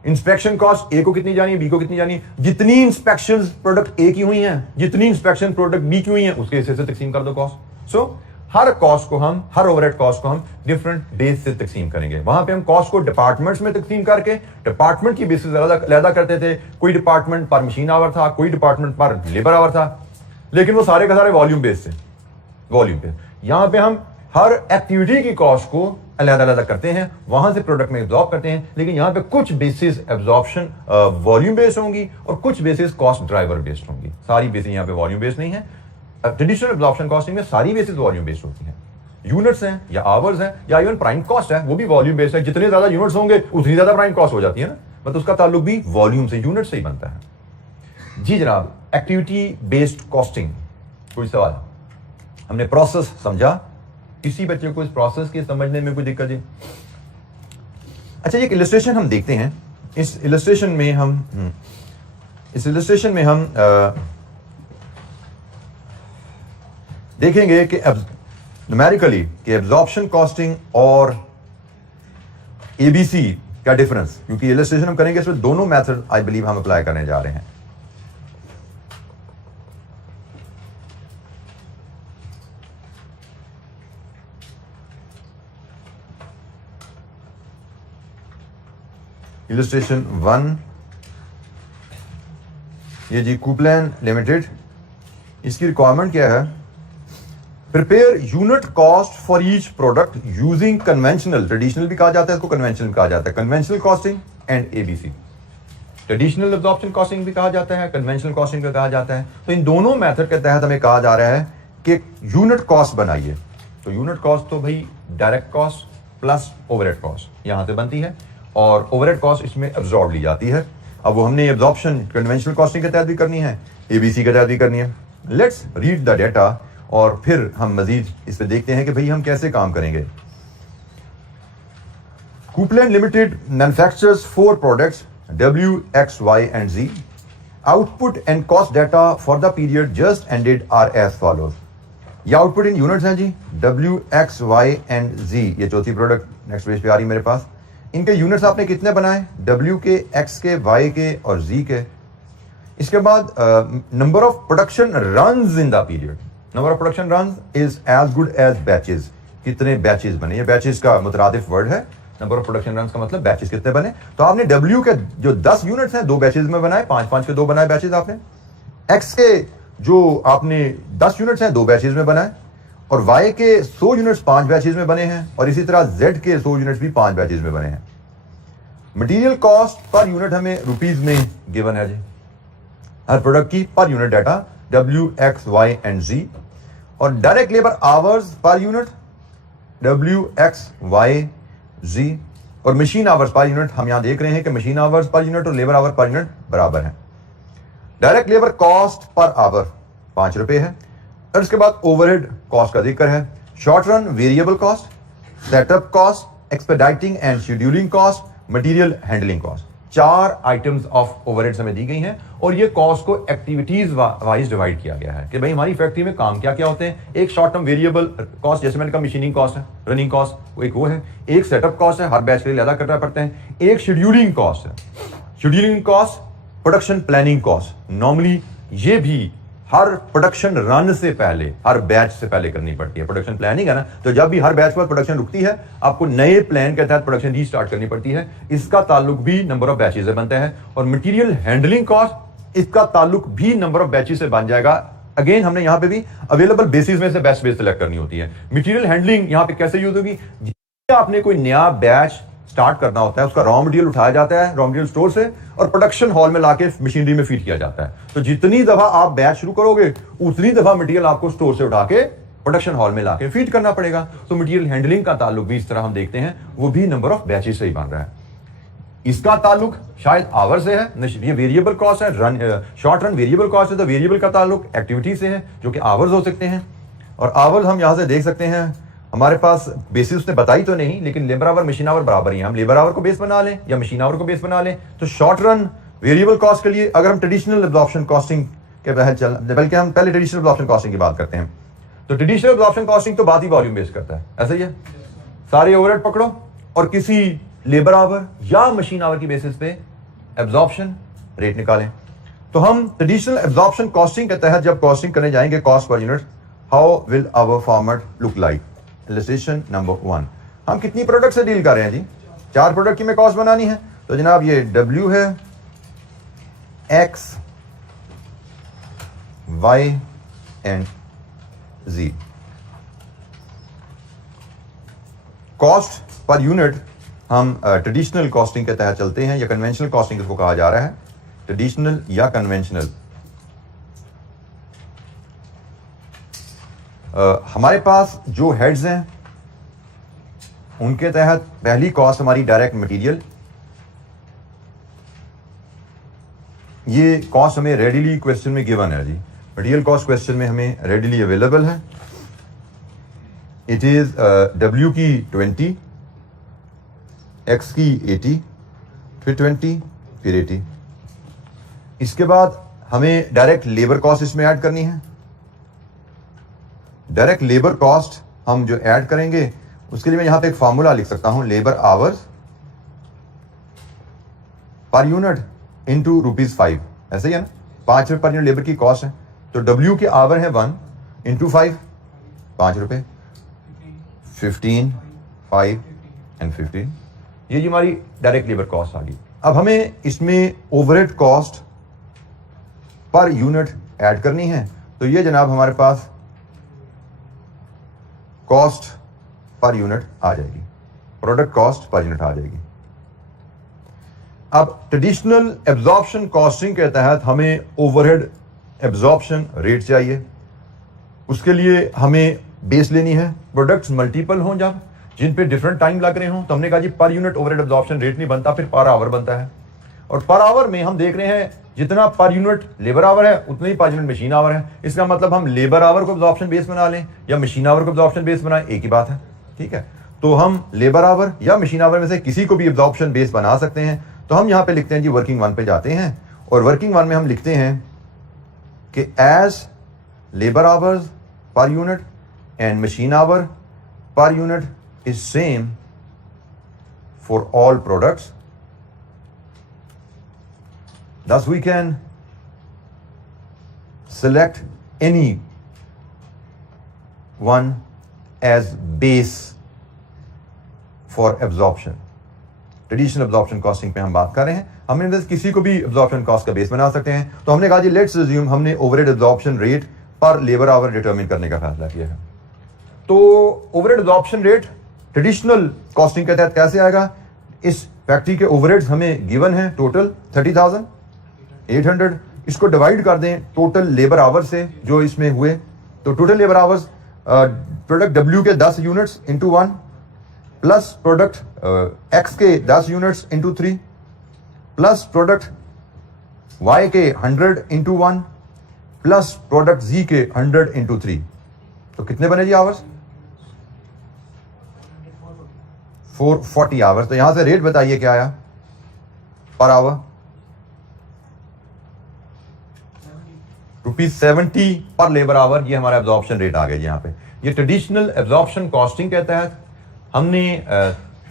इंस्पेक्शन कॉस्ट ए को कितनी जानी है, बी को कितनी जानी है, जितनी इंस्पेक्शन प्रोडक्ट ए की हुई हैं, जितनी इंस्पेक्शन प्रोडक्ट बी की हुई हैं उसके हिस्से से तकसीम कर दो कॉस्ट। सो हर कॉस्ट को हम, हर ओवरहेड कॉस्ट को हम डिफरेंट बेस से तकसीम करेंगे। वहां पे हम कॉस्ट को डिपार्टमेंट्स में तकसीम करके डिपार्टमेंट की बेसिस अलग करते थे। कोई डिपार्टमेंट पर मशीन आवर था, कोई डिपार्टमेंट पर लेबर आवर था, लेकिन वो सारे का सारे वॉल्यूम बेस थे, वॉल्यूम पे। यहां पे हम हर एक्टिविटी की कॉस्ट को अलग करते हैं, वहां से प्रोडक्ट में एब्जॉर्ब करते हैं। लेकिन यहां पे कुछ बेसिस एब्जॉर्प्शन वॉल्यूम बेस्ड होंगी और कुछ बेसिस कॉस्ट ड्राइवर बेस्ड होंगी। सारी बेसिस यहां पे वॉल्यूम बेस्ड नहीं है। ट्रेडिशनल एब्जॉर्प्शन कॉस्टिंग में सारी बेसिस वॉल्यूम बेस्ड होती हैं। यूनिट्स हैं या आवर्स हैं या इवन प्राइम कॉस्ट है, वो भी वॉल्यूम बेस्ड है। जितने ज्यादा यूनिट्स होंगे उतनी ज्यादा प्राइम कॉस्ट हो जाती है ना, मतलब उसका ताल्लुक भी वॉल्यूम से, यूनिट से ही बनता है। जी जनाब, एक्टिविटी बेस्ड कॉस्टिंग, कोई सवाल? हमने प्रोसेस समझा, किसी बच्चे को इस प्रोसेस के समझने में कोई दिक्कत? जी अच्छा, ये एक इलस्ट्रेशन हम देखते हैं। इस इलस्ट्रेशन में हम देखेंगे कि न्यूमेरिकली कि एब्जॉर्प्शन कॉस्टिंग और एबीसी का डिफरेंस, क्योंकि इलस्ट्रेशन हम करेंगे इसमें दोनों मेथड आई बिलीव हम अप्लाई करने जा रहे हैं। इलस्ट्रेशन 1, ये जी कूपलैन लिमिटेड, इसकी रिक्वायरमेंट क्या है? Prepare unit cost for each product using conventional, traditional भी कहा जाता है इसको, कन्वेंशनल भी कहा जाता है, conventional costing and ABC. Traditional absorption costing भी कहा जाता है, कन्वेंशनल कॉस्टिंग भी कहा जाता है। तो इन दोनों मेथड के तहत हमें कहा जा रहा है कि यूनिट कॉस्ट बनाइए। तो यूनिट कॉस्ट तो भाई direct cost plus overhead cost यहां से बनती है और ओवरहेड कॉस्ट इसमें एब्जॉर्ब ली जाती है। अब वो हमने एब्जॉर्प्शन कन्वेंशनल कॉस्टिंग के तहत भी करनी है, एबीसी के तहत भी करनी है। लेट्स रीड द डेटा और फिर हम मजीद इस पे देखते हैं कि भाई हम कैसे काम करेंगे। कूपलैन limited manufactures 4 products W, X, Y and Z. Output and cost data for the period just ended are as follows. ये आउटपुट इन यूनिट्स हैं जी, W, X, Y and Z। ये चौथी प्रोडक्ट नेक्स्ट पेज पे आ रही मेरे पास। इनके यूनिट्स आपने कितने बनाए? W के, X के, Y के और Z के। इसके बाद number of production runs in the period. Number of production runs is as good as batches. कितने बैचेस बने? ये बैचेस का मुतरादिफ वर्ड है। नंबर ऑफ प्रोडक्शन रन्स का मतलब बैचेस कितने बने। तो आपने W के जो 10 यूनिट्स हैं 2 बैचेस में बनाए, 5-5 के 2 बनाए बैचेस आपने। X के जो आपने 10 यूनिट्स हैं 2 बैचेस में बनाए और Y के 100 यूनिट्स 5 बैचेस में बने हैं और इसी तरह Z के 100 यूनिट्स भी 5 बैचेस में बने हैं। मटेरियल कॉस्ट पर यूनिट हमें रुपीज में गिवन है जी, हर प्रोडक्ट की per unit data W, X, Y and Z। और direct labour hours per unit WXYZ और मशीन आवर्स पर यूनिट हम यहां देख रहे हैं कि मशीन आवर्स पर यूनिट और लेबर आवर पर यूनिट बराबर है। Direct labour cost per hour 5 रुपए है और इसके बाद ओवरहेड कॉस्ट का जिक्र है। Short run variable cost, setup cost, expediting and scheduling cost, material handling cost, 4 items of overheads हमें दी गई हैं और ये कॉस्ट को एक्टिविटीज वाइज डिवाइड किया गया है कि भाई हमारी फैक्ट्री में काम क्या क्या होते हैं। एक शॉर्ट टर्म वेरिएबल कॉस्ट जैसे मैंने कहा मशीनिंग कॉस्ट है, रनिंग कॉस्ट एक वो है, एक सेटअप कॉस्ट है, हर बैच के लिए अदा करना पड़ते हैं, एक शेड्यूलिंग कॉस्ट है। Scheduling cost production planning cost, normally ये भी हर प्रोडक्शन रन से पहले, हर बैच से पहले करनी पड़ती है। प्रोडक्शन प्लानिंग है ना, तो जब भी हर बैच के बाद प्रोडक्शन रुकती है आपको नए प्लान के तहत प्रोडक्शन रीस्टार्ट करनी पड़ती है। इसका ताल्लुक भी नंबर ऑफ बैचेस से बनता है। और मटेरियल हैंडलिंग कॉस्ट, इसका ताल्लुक भी नंबर ऑफ बैचेस से बन जाएगा। अगेन हमने यहां पे भी अवेलेबल बेसिस में से बेस्ट बेस सेलेक्ट करनी होती है। मटेरियल हैंडलिंग यहां पे कैसे यूज होगी, आपने कोई नया बैच स्टार्ट करना होता है, उसका रॉ मटेरियल उठाया जाता है रॉ मटेरियल स्टोर से और प्रोडक्शन हॉल में लाके मशीनरी में फीड किया जाता है। तो जितनी दफा आप बैच शुरू करोगे उतनी दफा मटेरियल आपको स्टोर से उठा के प्रोडक्शन हॉल में लाके फीड करना पड़ेगा। तो मटेरियल हैंडलिंग का ताल्लुक भी इस तरह हम देखते हैं, वो भी नंबर ऑफ बैचेस से ही बन रहा है। इसका ताल्लुक शायद आवर से है, ये वेरिएबल कॉस्ट है, शॉर्ट रन वेरिएबल कॉस्ट है, तो वेरिएबल का ताल्लुक एक्टिविटी से है जो कि आवर्स हो सकते हैं। और आवर्स हम यहां से देख सकते हैं, हमारे पास बेसिस उसने बताई तो नहीं, लेकिन लेबर आवर मशीन आवर बराबर ही है। हम लेबर आवर को बेस बना लें या मशीन आवर को बेस बना लें, तो शॉर्ट रन वेरिएबल कॉस्ट के लिए अगर हम ट्रेडिशनल एब्जॉर्प्शन कॉस्टिंग के तहत चल, बल्कि हम पहले ट्रेडिशनल एब्जॉर्प्शन कॉस्टिंग की बात करते हैं, तो ट्रेडिशनल एब्जॉर्प्शन कॉस्टिंग तो बात ही वॉल्यूम बेस करता है, ऐसा ही है। सारे ओवरहेड पकड़ो और किसी लेबर आवर या मशीन आवर की बेसिस पे एब्जॉर्प्शन रेट निकालें। तो हम ट्रेडिशनल एब्जॉर्प्शन कॉस्टिंग के तहत जब कॉस्टिंग करने जाएंगे cost per unit, how will our format look like. Illustration number 1, हम कितनी प्रोडक्ट से डील कर रहे हैं जी, 4 प्रोडक्ट की में कॉस्ट बनानी है। तो जनाब ये W है, X, Y and Z। Cost per unit हम ट्रेडिशनल कॉस्टिंग के तहत चलते हैं या कन्वेंशनल कॉस्टिंग इसको कहा जा रहा है, ट्रेडिशनल या कन्वेंशनल। हमारे पास जो हेड्स हैं उनके तहत पहली कॉस्ट हमारी डायरेक्ट मटेरियल, ये कॉस्ट हमें रेडिली क्वेश्चन में गिवन है जी, मटेरियल कॉस्ट क्वेश्चन में हमें रेडिली अवेलेबल है। इट इज W की 20, X की 80, फिर 20, फिर 80। इसके बाद हमें डायरेक्ट लेबर कॉस्ट इसमें ऐड करनी है। डायरेक्ट लेबर कॉस्ट हम जो ऐड करेंगे उसके लिए मैं यहां पे एक फार्मूला लिख सकता हूं, labour hours per unit into ₹5, ऐसे ही है ना, 5 रुपए पर यूनिट लेबर की कॉस्ट है। तो W के आवर है 1 इंटू 5, 5 रुपए, 15, 5 एंड 15, ये जी हमारी डायरेक्ट लेबर कॉस्ट आ गई। अब हमें इसमें overhead cost per unit add करनी है, तो ये जनाब हमारे पास कॉस्ट पर यूनिट आ जाएगी, प्रोडक्ट कॉस्ट पर यूनिट आ जाएगी। अब ट्रेडिशनल एब्जॉर्प्शन कॉस्टिंग के तहत हमें ओवरहेड एब्जॉर्प्शन रेट चाहिए। उसके लिए हमें बेस लेनी है, प्रोडक्ट्स मल्टीपल हों जब जिन पे डिफरेंट टाइम लग रहे हों, तो हमने कहा जी per unit overhead absorption rate नहीं बनता, फिर पर आवर बनता है। और पर आवर में हम देख रहे हैं जितना पर यूनिट लेबर आवर है उतना ही पर यूनिट मशीन आवर है। इसका मतलब हम लेबर आवर को एब्जॉर्प्शन बेस बना लें या मशीन आवर को एब्जॉर्प्शन बेस बनाएं, एक ही बात है, ठीक है। तो हम लेबर आवर या मशीन आवर में से किसी को भी एब्जॉर्प्शन बेस बना सकते हैं। तो हम यहां पे लिखते हैं जी वर्किंग 1 पे जाते हैं और वर्किंग 1 में हम लिखते हैं कि as labour hours per unit and machine hour per unit is same for all products, thus we can select any one as base for absorption। Traditional absorption costing पे हम बात कर रहे हैं, हम इनमें से किसी को भी एब्जॉर्प्शन कॉस्ट का बेस बना सकते हैं। तो हमने कहा जी लेट्स अज्यूम हमने ओवरहेड एब्जॉर्प्शन रेट पर लेबर आवर डिटरमिन करने का फैसला किया है। तो overhead absorption rate traditional costing के तहत कैसे आएगा, इस फैक्ट्री के ओवरहेड्स हमें गिवन है टोटल 30,800, इसको डिवाइड कर दें टोटल लेबर आवर से जो इसमें हुए, तो total labour hours product W के 10 units into 1 plus product X के 10 units into 3 plus product Y के 100 इंटू 1 प्लस प्रोडक्ट Z के 100 इंटू 3। तो कितने बने जी आवर्स? 440 आवर्स। तो यहां से रेट बताइए क्या आया पर आवर? ₹70 पर लेबर आवर। ये हमारा एब्जॉर्प्शन रेट आ गया जी। यहाँ पे ये ट्रेडिशनल एब्जॉर्प्शन कॉस्टिंग के तहत हमने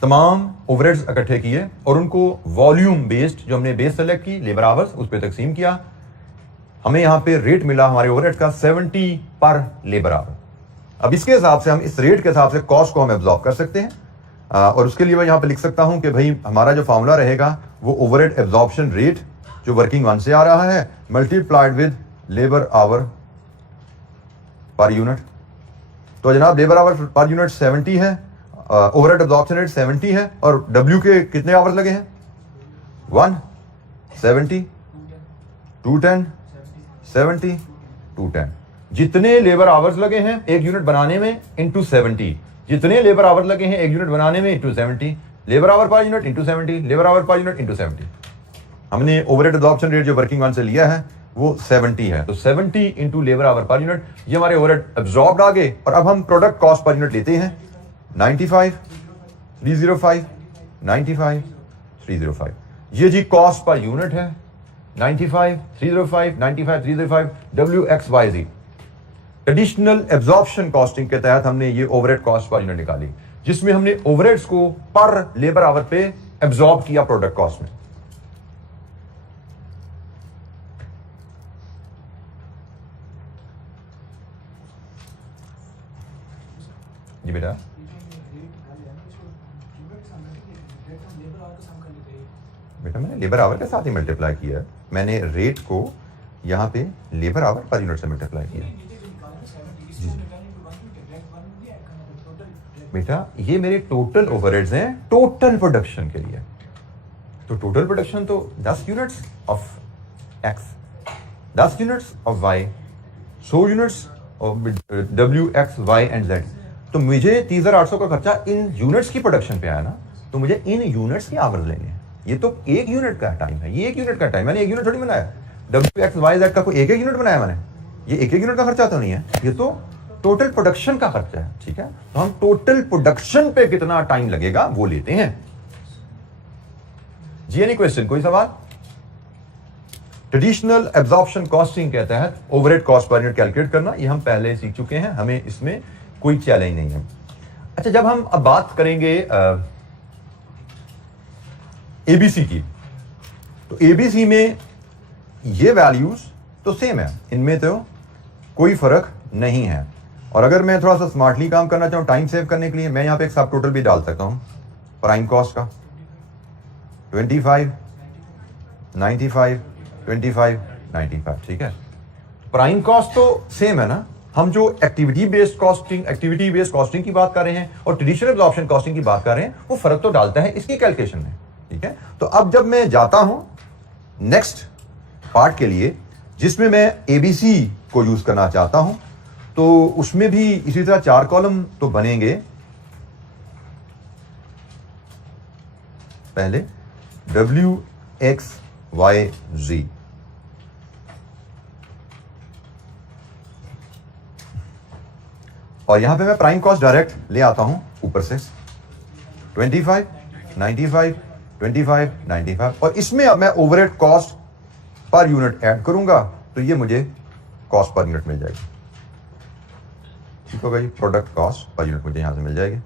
तमाम ओवरहेड्स इकट्ठे किए और उनको वॉल्यूम बेस्ड, जो हमने बेस सेलेक्ट की लेबर आवर्स, उस पर तकसीम किया। हमें यहाँ पे रेट मिला हमारे ओवरहेड्स का 70 पर लेबर आवर। अब इसके हिसाब से हम इस रेट के हिसाब से कॉस्ट को हम एब्जॉर्ब कर सकते हैं और उसके लिए मैं यहाँ पे लिख सकता हूं कि भाई हमारा जो फॉर्मूला रहेगा वो ओवरहेड एब्जॉर्प्शन रेट जो वर्किंग वन से आ रहा है multiplied with labour our per unit. तो जनाब लेबर आवर पर यूनिट 70 है, ओवरहेड एब्जॉर्प्शन रेट 70 है और W के कितने आवर्स लगे हैं? 1 70 210 70 210। जितने लेबर आवर्स लगे हैं एक यूनिट बनाने में इंटू 70, जितने लेबर आवर लगे हैं एक यूनिट बनाने में into 70, labour our per unit into 70, labour our per unit into 70। हमने ओवरहेड एब्जॉर्प्शन रेट जो वर्किंग वन से लिया है वो 70 है, तो 70 into labour our per unit, ये हमारे ओवरहेड एब्जॉर्ब्ड आ गए। और अब हम प्रोडक्ट कॉस्ट पर यूनिट लेते हैं 95 305 95 305। ये जी कॉस्ट पर यूनिट है 95 305 95 305 WXYZ। ट्रेडिशनल एब्जॉर्प्शन कॉस्टिंग के तहत हमने ये ओवरहेड कॉस्ट पर यूनिट निकाली जिसमें हमने ओवरहेड्स को पर लेबर आवर पे एब्जॉर्ब किया प्रोडक्ट कॉस्ट में। जी बेटा, मैंने लेबर आवर के साथ ही मल्टीप्लाई किया है। मैंने रेट को यहां पे लेबर आवर पर यूनिट से मल्टीप्लाई किया। बेटा ये मेरे टोटल ओवरहेड्स हैं टोटल प्रोडक्शन के लिए। तो टोटल प्रोडक्शन तो 10 units of X, 10 units of Y, 100 units of W X Y and Z। तो मुझे 30,800 का खर्चा इन यूनिट्स की प्रोडक्शन पे आया ना, तो मुझे इन यूनिट्स की आवर्स लेने हैं। ये तो एक यूनिट का टाइम है, ये एक यूनिट का टाइम, मैंने एक यूनिट थोड़ी बनाया। W X Y Z का कोई एक एक यूनिट बनाया मैंने, ये एक एक यूनिट का खर्चा तो नहीं है, ये तो टोटल प्रोडक्शन का खर्चा है। ठीक है, तो हम टोटल प्रोडक्शन पे कितना टाइम लगेगा वो लेते हैं। जी एनी क्वेश्चन, कोई सवाल? ट्रेडिशनल एब्जॉर्प्शन कॉस्टिंग के तहत overhead cost per unit calculate करना ये हम पहले सीख चुके हैं, हमें इसमें कोई चैलेंज नहीं है। अच्छा, जब हम अब बात करेंगे एबीसी की, तो एबीसी में ये वैल्यूज तो सेम है, इनमें तो कोई फर्क नहीं है। और अगर मैं थोड़ा सा स्मार्टली काम करना चाहूँ टाइम सेव करने के लिए, मैं यहां पे एक सब टोटल भी डाल सकता हूं प्राइम कॉस्ट का 25 95 25 95। ठीक है, प्राइम कॉस्ट तो सेम है ना। हम जो एक्टिविटी बेस्ड कॉस्टिंग की बात कर रहे हैं और ट्रेडिशनल एब्जॉर्प्शन कॉस्टिंग की बात कर रहे हैं, वो फर्क तो डालता है इसकी कैलकुलेशन में। ठीक है, तो अब जब मैं जाता हूं नेक्स्ट पार्ट के लिए जिसमें मैं एबीसी को यूज करना चाहता हूं, तो उसमें भी इसी तरह 4 कॉलम तो बनेंगे। पहले W X Y Z, और यहां पे मैं प्राइम कॉस्ट डायरेक्ट ले आता हूं ऊपर से 25 95 25 95, और इसमें अब मैं overhead cost per unit add करूंगा तो ये मुझे कॉस्ट पर यूनिट मिल जाएगी। ठीक होगा, ये प्रोडक्ट कॉस्ट पर यूनिट मुझे यहां से मिल जाएगी।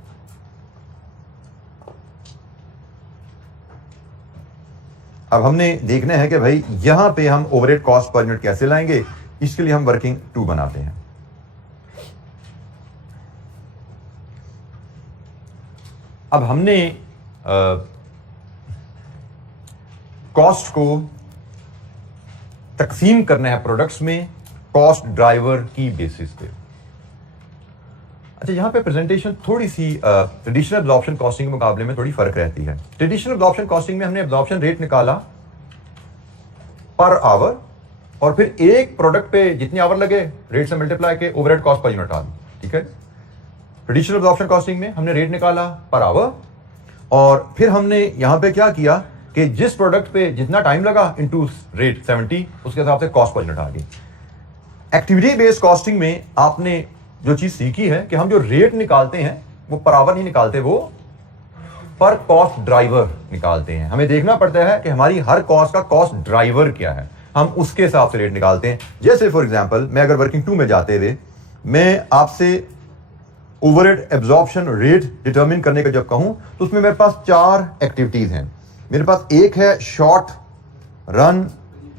अब हमने देखना है कि भाई यहां पे हम ओवरहेड कॉस्ट पर यूनिट कैसे लाएंगे। इसके लिए हम वर्किंग 2 बनाते हैं। अब हमने कॉस्ट को तकसीम करना है प्रोडक्ट्स में कॉस्ट ड्राइवर की बेसिस पे। अच्छा, यहां पे प्रेजेंटेशन थोड़ी सी ट्रेडिशनल एब्जॉर्प्शन कॉस्टिंग के मुकाबले में थोड़ी फर्क रहती है। ट्रेडिशनल एब्जॉर्प्शन कॉस्टिंग में हमने एब्जॉर्प्शन रेट निकाला पर आवर और फिर एक प्रोडक्ट पे जितने आवर लगे रेट से मल्टीप्लाई के ओवरहेड कॉस्ट पर यूनिट आ गई। ठीक है, ट्रेडिशनल एब्जॉर्प्शन कॉस्टिंग में हमने रेट निकाला पर आवर, और फिर हमने यहां पे क्या किया कि जिस प्रोडक्ट पे जितना टाइम लगा इनटू रेट 70, उसके हिसाब से कॉस्ट पर यूनिट आ गई। एक्टिविटी बेस्ड कॉस्टिंग में आपने जो चीज सीखी है कि हम जो रेट निकालते हैं वो पर आवर नहीं निकालते, वो पर कॉस्ट ड्राइवर निकालते हैं। हमें देखना पड़ता है कि हमारी हर कॉस्ट का कॉस्ट ड्राइवर क्या है, हम उसके हिसाब से रेट निकालते हैं। जैसे फॉर एग्जांपल मैं अगर वर्किंग 2 में जाते हुए मैं आपसे ओवरहेड एब्जॉर्प्शन रेट डिटरमिन करने का जब कहूं तो उसमें मेरे पास 4 एक्टिविटीज हैं। मेरे पास एक है शॉर्ट रन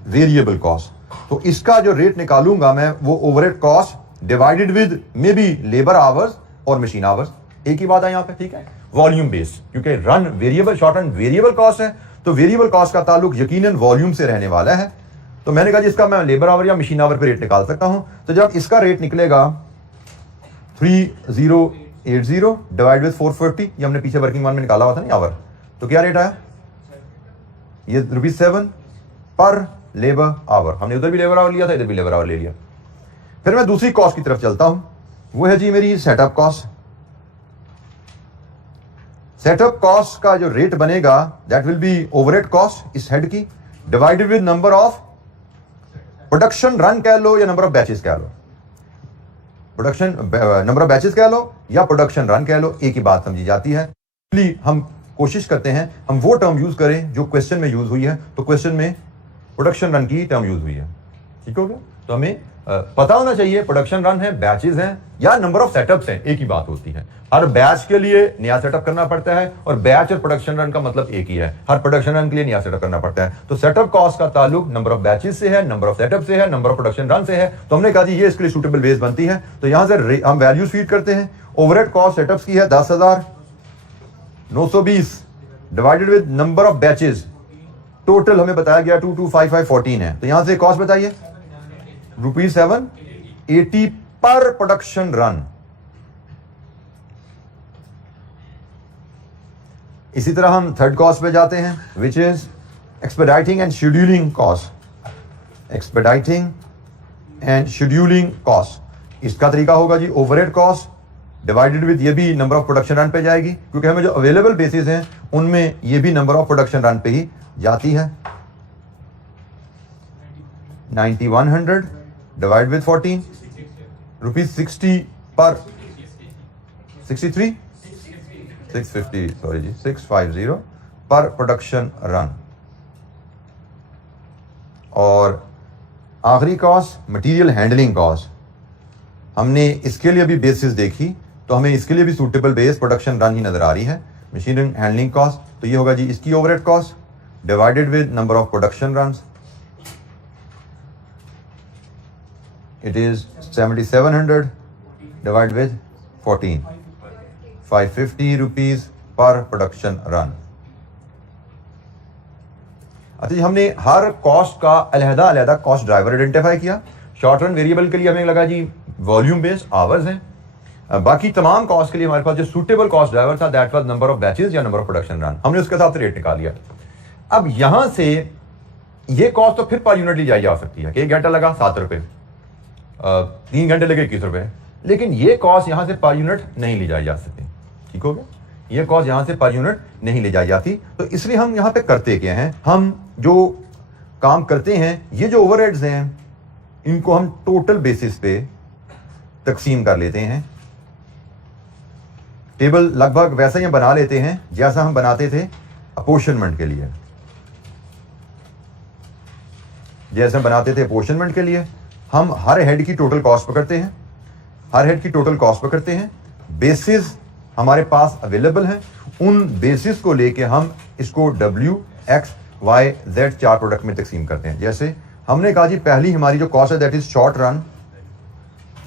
वेरिएबल कॉस्ट, तो इसका जो रेट निकालूंगा मैं वो overhead cost divided with may be labour hours और मशीन आवर्स। एक ही बात है यहां पे, ठीक है, वॉल्यूम बेस्ड, क्योंकि run variable, short run variable cost है, तो वेरिएबल कॉस्ट का ताल्लुक यकीनन वॉल्यूम से रहने वाला है। तो मैंने कहा जिसका मैं लेबर आवर या मशीन आवर पे रेट निकाल सकता हूं। तो जब इसका रेट निकलेगा 3080 डिवाइड विद 440, ये हमने पीछे वर्किंग 1 में निकाला हुआ था ना आवर, तो क्या रेट आया, ये ₹7 पर लेबर आवर। हमने उधर भी लेबर आवर लिया था, इधर भी लेबर आवर ले लिया। फिर मैं दूसरी कॉस्ट की तरफ चलता हूं, वो है जी मेरी सेटअप कॉस्ट। सेटअप कॉस्ट का जो रेट बनेगा that will be overhead cost इस हेड की divided with number of production run कह लो या नंबर ऑफ बैचेस कह लो, प्रोडक्शन नंबर ऑफ बैचेस कह लो या प्रोडक्शन रन कह लो, एक ही बात समझी जाती है। इसलिए हम कोशिश करते हैं हम वो टर्म यूज करें जो क्वेश्चन में यूज हुई है, तो क्वेश्चन में प्रोडक्शन रन की टर्म यूज हुई है, ठीक हो गया। तो हमें पता होना चाहिए प्रोडक्शन रन है, बैचेस हैं या नंबर ऑफ सेटअप्स हैं, एक ही बात होती है। हर बैच के लिए नया सेटअप करना पड़ता है और बैच और प्रोडक्शन रन का मतलब एक ही है, हर प्रोडक्शन रन के लिए नया सेटअप करना पड़ता है। तो सेटअप कॉस्ट का ताल्लुक नंबर ऑफ बैचेस से है, नंबर ऑफ सेटअप से है, नंबर ऑफ प्रोडक्शन रन से है। तो हमने कहा जी ये इसके लिए सूटेबल बेस बनती है, तो यहां से हम वैल्यूज फीड करते हैं। ओवरहेड कॉस्ट सेटअप्स की है 10,920 divided with number of batches, total हमें बताया गया 225514 है। तो यहां से कॉस्ट बताइए ₹780 पर प्रोडक्शन रन। इसी तरह हम थर्ड कॉस्ट पे जाते हैं which is expediting and scheduling cost. Expediting and scheduling cost, इसका तरीका होगा जी ओवरहेड कॉस्ट डिवाइडेड विद, ये भी नंबर ऑफ प्रोडक्शन रन पे जाएगी, क्योंकि हमें जो अवेलेबल बेसिस हैं उनमें ये भी नंबर ऑफ प्रोडक्शन रन पे ही जाती है। 9100 डिवाइड विद 14 ₹60 पर 63 650 सॉरी जी 650 पर प्रोडक्शन रन। और आखिरी कॉस्ट मटेरियल हैंडलिंग कॉस्ट, हमने इसके लिए भी बेसिस देखी तो हमें इसके लिए भी सूटेबल बेस प्रोडक्शन रन ही नजर आ रही है, मशीन हैंडलिंग कॉस्ट। तो ये होगा जी इसकी overhead cost divided with number of production runs, it is 7700 divided with 14, 550 rupees पर प्रोडक्शन रन। अच्छा जी, हमने हर कॉस्ट का अलहदा कॉस्ट ड्राइवर आइडेंटिफाई किया। शॉर्ट रन वेरिएबल के लिए हमें लगा जी वॉल्यूम बेस्ड आवर्स हैं, बाकी तमाम कॉस्ट के लिए हमारे पास जो सूटेबल कॉस्ट ड्राइवर था that was number of batches या नंबर ऑफ प्रोडक्शन रन, हमने उसके साथ रेट निकाल लिया। अब यहां से ये कॉस्ट तो फिर पर यूनिट ली जा सकती है कि 1 घंटा लगा ₹7, 3 घंटे लगे ₹21, लेकिन ये कॉस्ट यहां से पर यूनिट नहीं ली जा सकती, ठीक हो गया। ये कॉस्ट यहां से पर यूनिट नहीं ली जाती, तो इसलिए हम यहां पे करते क्या हैं, हम जो काम करते हैं ये जो ओवरहेड्स हैं इनको हम टोटल बेसिस पे तकसीम कर लेते हैं। टेबल लगभग वैसा ही हम बना लेते हैं जैसा हम बनाते थे अपोर्शनमेंट के लिए, जैसे हम बनाते थे अपोर्शनमेंट के लिए। हम हर हेड की टोटल कॉस्ट पकड़ते हैं, हर हेड की टोटल कॉस्ट पकड़ते हैं, बेसिस हमारे पास अवेलेबल हैं, उन बेसिस को लेके हम इसको W, X, Y, Z 4 product में तकसीम करते हैं। जैसे हमने कहा जी पहली हमारी जो कॉस्ट है that is short run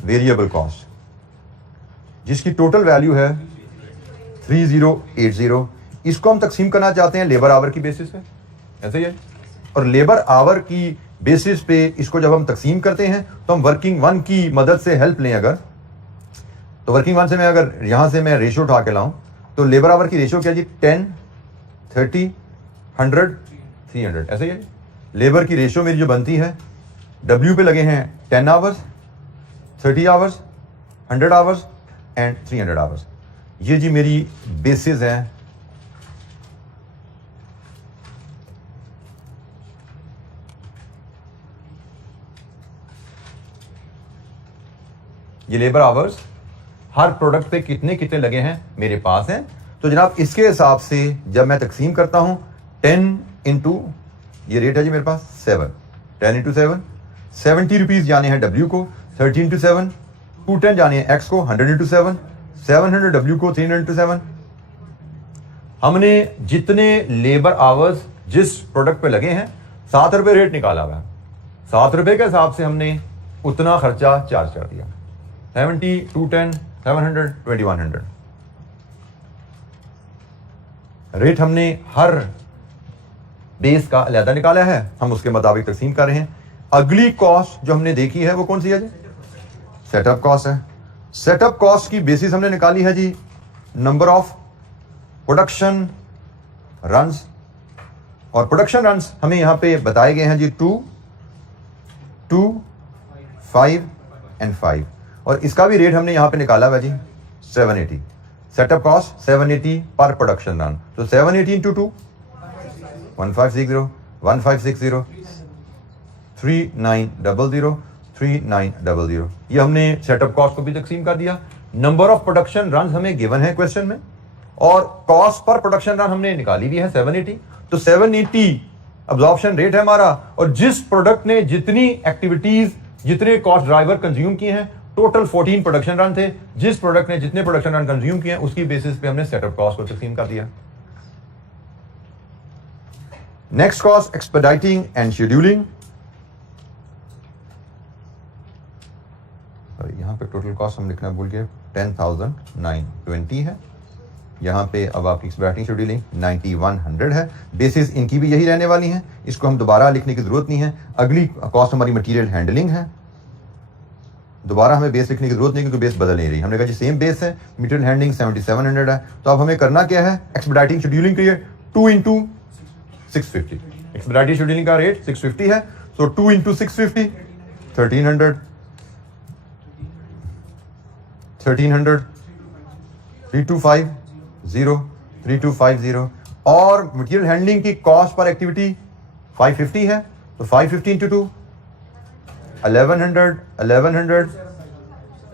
variable cost, जिसकी टोटल वैल्यू है 3080। इसको हम तकसीम करना चाहते हैं लेबर आवर की बेसिस पे, ऐसे ही है। और लेबर आवर की बेसिस पे इसको जब हम तकसीम करते हैं तो हम वर्किंग 1 की मदद से हेल्प लें अगर, तो वर्किंग 1 से मैं अगर यहां से मैं रेशियो उठा के लाऊं तो लेबर आवर की रेशियो क्या जी 10, 30, 100, 300, ऐसे ही है। लेबर की रेशियो मेरी जो बनती है W पे लगे हैं 10 hours, 30 hours, 100 hours, and 300 hours. ये जी मेरी बेसिस हैं। ये लेबर आवर्स हर प्रोडक्ट पे कितने कितने लगे हैं मेरे पास हैं। तो जनाब इसके हिसाब से जब मैं तकसीम करता हूं 10 इंटू, ये रेट है जी मेरे पास 7, 10 इंटू 7, 70 रुपीज जाने हैं डब्ल्यू को, 30 इंटू 7, 210 जाने हैं एक्स को, 100 इंटू 7, 700 डब्ल्यू को, 300 इंटू 7। हमने जितने लेबर आवर्स जिस प्रोडक्ट पे लगे हैं 7 रुपए रेट निकाला हुआ है, 7 रुपए के हिसाब से हमने उतना खर्चा चार्ज कर दिया। 70, 210, 700, 2100 रेट हमने हर बेस का अलहदा निकाला है, हम उसके मुताबिक तकसीम कर रहे हैं। अगली कॉस्ट जो हमने देखी है वो कौन सी है जी? सेटअप कॉस्ट है। सेटअप कॉस्ट की बेसिस हमने निकाली है जी नंबर ऑफ प्रोडक्शन रन्स, और प्रोडक्शन रन्स हमें यहां पे बताए गए हैं जी 2, 5 एंड 5, और इसका भी रेट हमने यहां पे निकाला हुआ जी 780। सेटअप कॉस्ट 780 पर प्रोडक्शन रन। तो 780 इंटू 2 1560, 1560, 3900, 3900। ये हमने सेटअप कॉस्ट को भी तकसीम कर दिया। नंबर ऑफ प्रोडक्शन रन हमें गिवन है क्वेश्चन में, और कॉस्ट पर प्रोडक्शन रन हमने निकाली भी है 780। तो 780 अब्जॉर्प्शन रेट है हमारा, और जिस प्रोडक्ट ने जितनी एक्टिविटीज, जितने कॉस्ट ड्राइवर कंज्यूम किए हैं, टोटल 14 प्रोडक्शन रन थे। जिस प्रोडक्ट ने जितने प्रोडक्शन रन कंज्यूम किए हैं उसकी बेसिस पे हमने सेटअप कॉस्ट को तकसीम कर दिया। Next cost expediting and scheduling. यहां पे टोटल कॉस्ट हम लिखना भूल गए, 10,920 है। यहां पे अब आपकी एक्सपेडाइटिंग शेड्यूलिंग 9100 है। बेसिस इनकी भी यही रहने वाली हैं, इसको हम दोबारा लिखने की जरूरत नहीं है। अगली कॉस्ट हमारी मटेरियल हैंडलिंग है। दोबारा हमें बेस लिखने की जरूरत नहीं, क्योंकि बेस बदल नहीं रही। हमने कहा जी सेम बेस है, मटेरियल हैंडलिंग 7700 है। तो अब हमें करना क्या है? एक्सपेडाइटिंग शेड्यूलिंग के लिए 2 इंटू 650। एक्सपेडाइटिंग शेड्यूलिंग का रेट 650 है, सो 2 इंटू 650 1300, 3250, 3250। और मटेरियल हैंडलिंग की कॉस्ट पर एक्टिविटी 550 है, तो 550 इंटू 2 1100, 1100,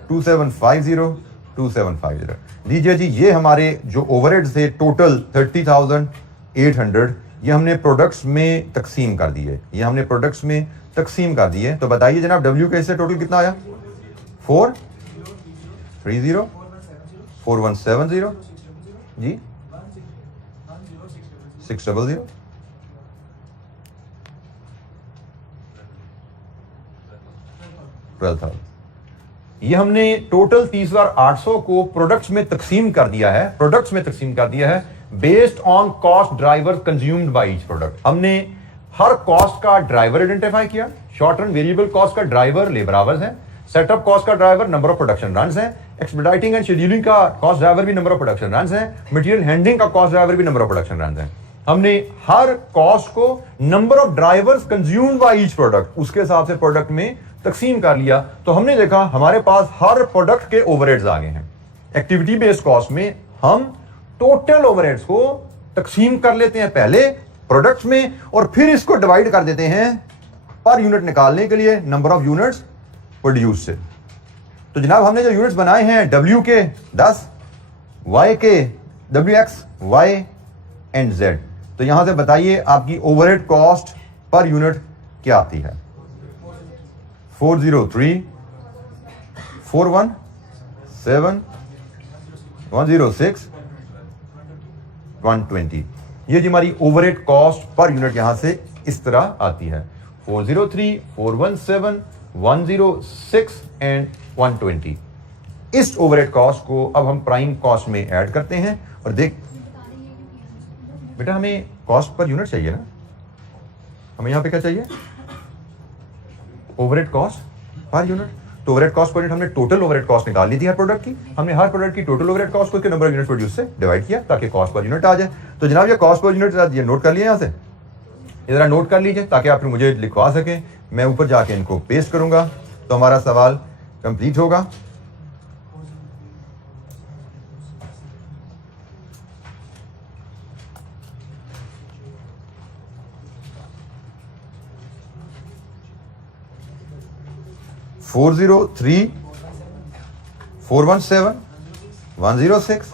2750, 2750। लीजिए जी, ये हमारे जो ओवरहेड थे टोटल 30,800, ये हमने प्रोडक्ट्स में तकसीम कर दिए। ये हमने प्रोडक्ट्स में तकसीम कर दिए। तो बताइए जनाब डब्ल्यू के इससे टोटल कितना आया? 430, 4170 जी, 600, 12,000। ये हमने टोटल 30,800 को प्रोडक्ट्स में तकसीम कर दिया है। प्रोडक्ट्स में तकसीम कर दिया है based on cost driver consumed by each product. हमने हर कॉस्ट का ड्राइवर आइडेंटिफाई किया। शॉर्ट रन वेरिएबल कॉस्ट का ड्राइवर लेबर आवर्स है, सेटअप कॉस्ट का driver number of production runs है, एक्सपेडाइटिंग एंड शेड्यूलिंग का कॉस्ट ड्राइवर भी नंबर ऑफ प्रोडक्शन रन्स है, मटेरियल हैंडलिंग का कॉस्ट ड्राइवर भी नंबर ऑफ प्रोडक्शन रन्स है। हमने हर कॉस्ट को number of drivers consumed by each product उसके हिसाब से प्रोडक्ट में तकसीम कर लिया। तो हमने देखा हमारे पास हर प्रोडक्ट के ओवरहेड्स आ गए हैं। एक्टिविटी बेस्ड कॉस्ट में हम टोटल ओवरहेड्स को तकसीम कर लेते हैं पहले प्रोडक्ट्स में, और फिर इसको डिवाइड कर देते हैं पर यूनिट निकालने के लिए नंबर ऑफ यूनिट्स प्रोड्यूस से। तो जनाब हमने जो यूनिट्स बनाए हैं डब्ल्यू के 10, वाई के WX, Y एंड Z। तो यहां से बताइए आपकी ओवरहेड कॉस्ट पर यूनिट क्या आती है? 403, 417, 106, 120। ये जी हमारी ओवरहेड कॉस्ट पर यूनिट यहां से इस तरह आती है, 403, 417, 106 एंड 120। इस ओवरहेड कॉस्ट को अब हम प्राइम कॉस्ट में ऐड करते हैं और देख बेटा हमें कॉस्ट पर यूनिट चाहिए ना, हमें यहां पे क्या चाहिए? Overhead cost per unit. तो ओवरहेड कॉस्ट पर यूनिट हमने टोटल ओवरहेड कॉस्ट निकाल ली थी हर प्रोडक्ट की। हमने हर प्रोडक्ट की टोटल ओवरहेड कॉस्ट को उसके नंबर ऑफ यूनिट प्रोड्यूस से डिवाइड किया ताकि कॉस्ट पर यूनिट आ जाए। तो जनाब ये कॉस्ट पर यूनिट ये नोट कर लिया, यहां से ये जरा नोट कर लीजिए ताकि आप मुझे लिखवा सकें। मैं ऊपर जाके इनको पेस्ट करूंगा तो हमारा सवाल कंप्लीट होगा। 403, 417, 106,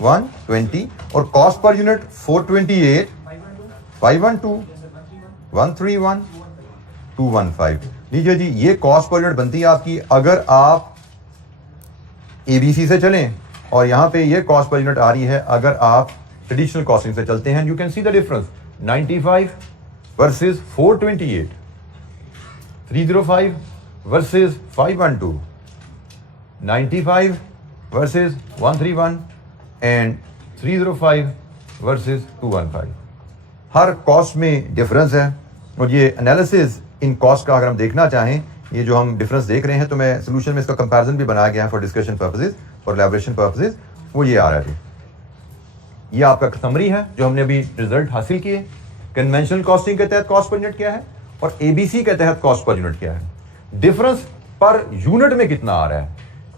120 और कॉस्ट पर यूनिट 428, 512, 131, 215। लीजिए जी, ये कॉस्ट पर यूनिट बनती है आपकी अगर आप एबीसी से चलें, और यहां पे ये कॉस्ट पर यूनिट आ रही है अगर आप ट्रेडिशनल कॉस्टिंग से चलते हैं। You can see the difference, 95 versus 428, 305 versus 512, 95 versus 131 and 305 versus 215। Her cost में डिफरेंस है, और ये एनालिसिस इन कॉस्ट का अगर हम देखना चाहें, ये जो हम डिफरेंस देख रहे हैं, तो मैं सोल्यूशन में इसका कंपैरिजन भी बनाया गया है for discussion purposes, for elaboration purposes. वो ये आ रहा है, ये आपका समरी है जो हमने अभी रिजल्ट हासिल किए। कन्वेंशनल कॉस्टिंग के तहत कॉस्ट पर यूनिट क्या है और एबीसी के तहत कॉस्ट पर यूनिट क्या है। डिफरेंस पर यूनिट में कितना आ रहा है।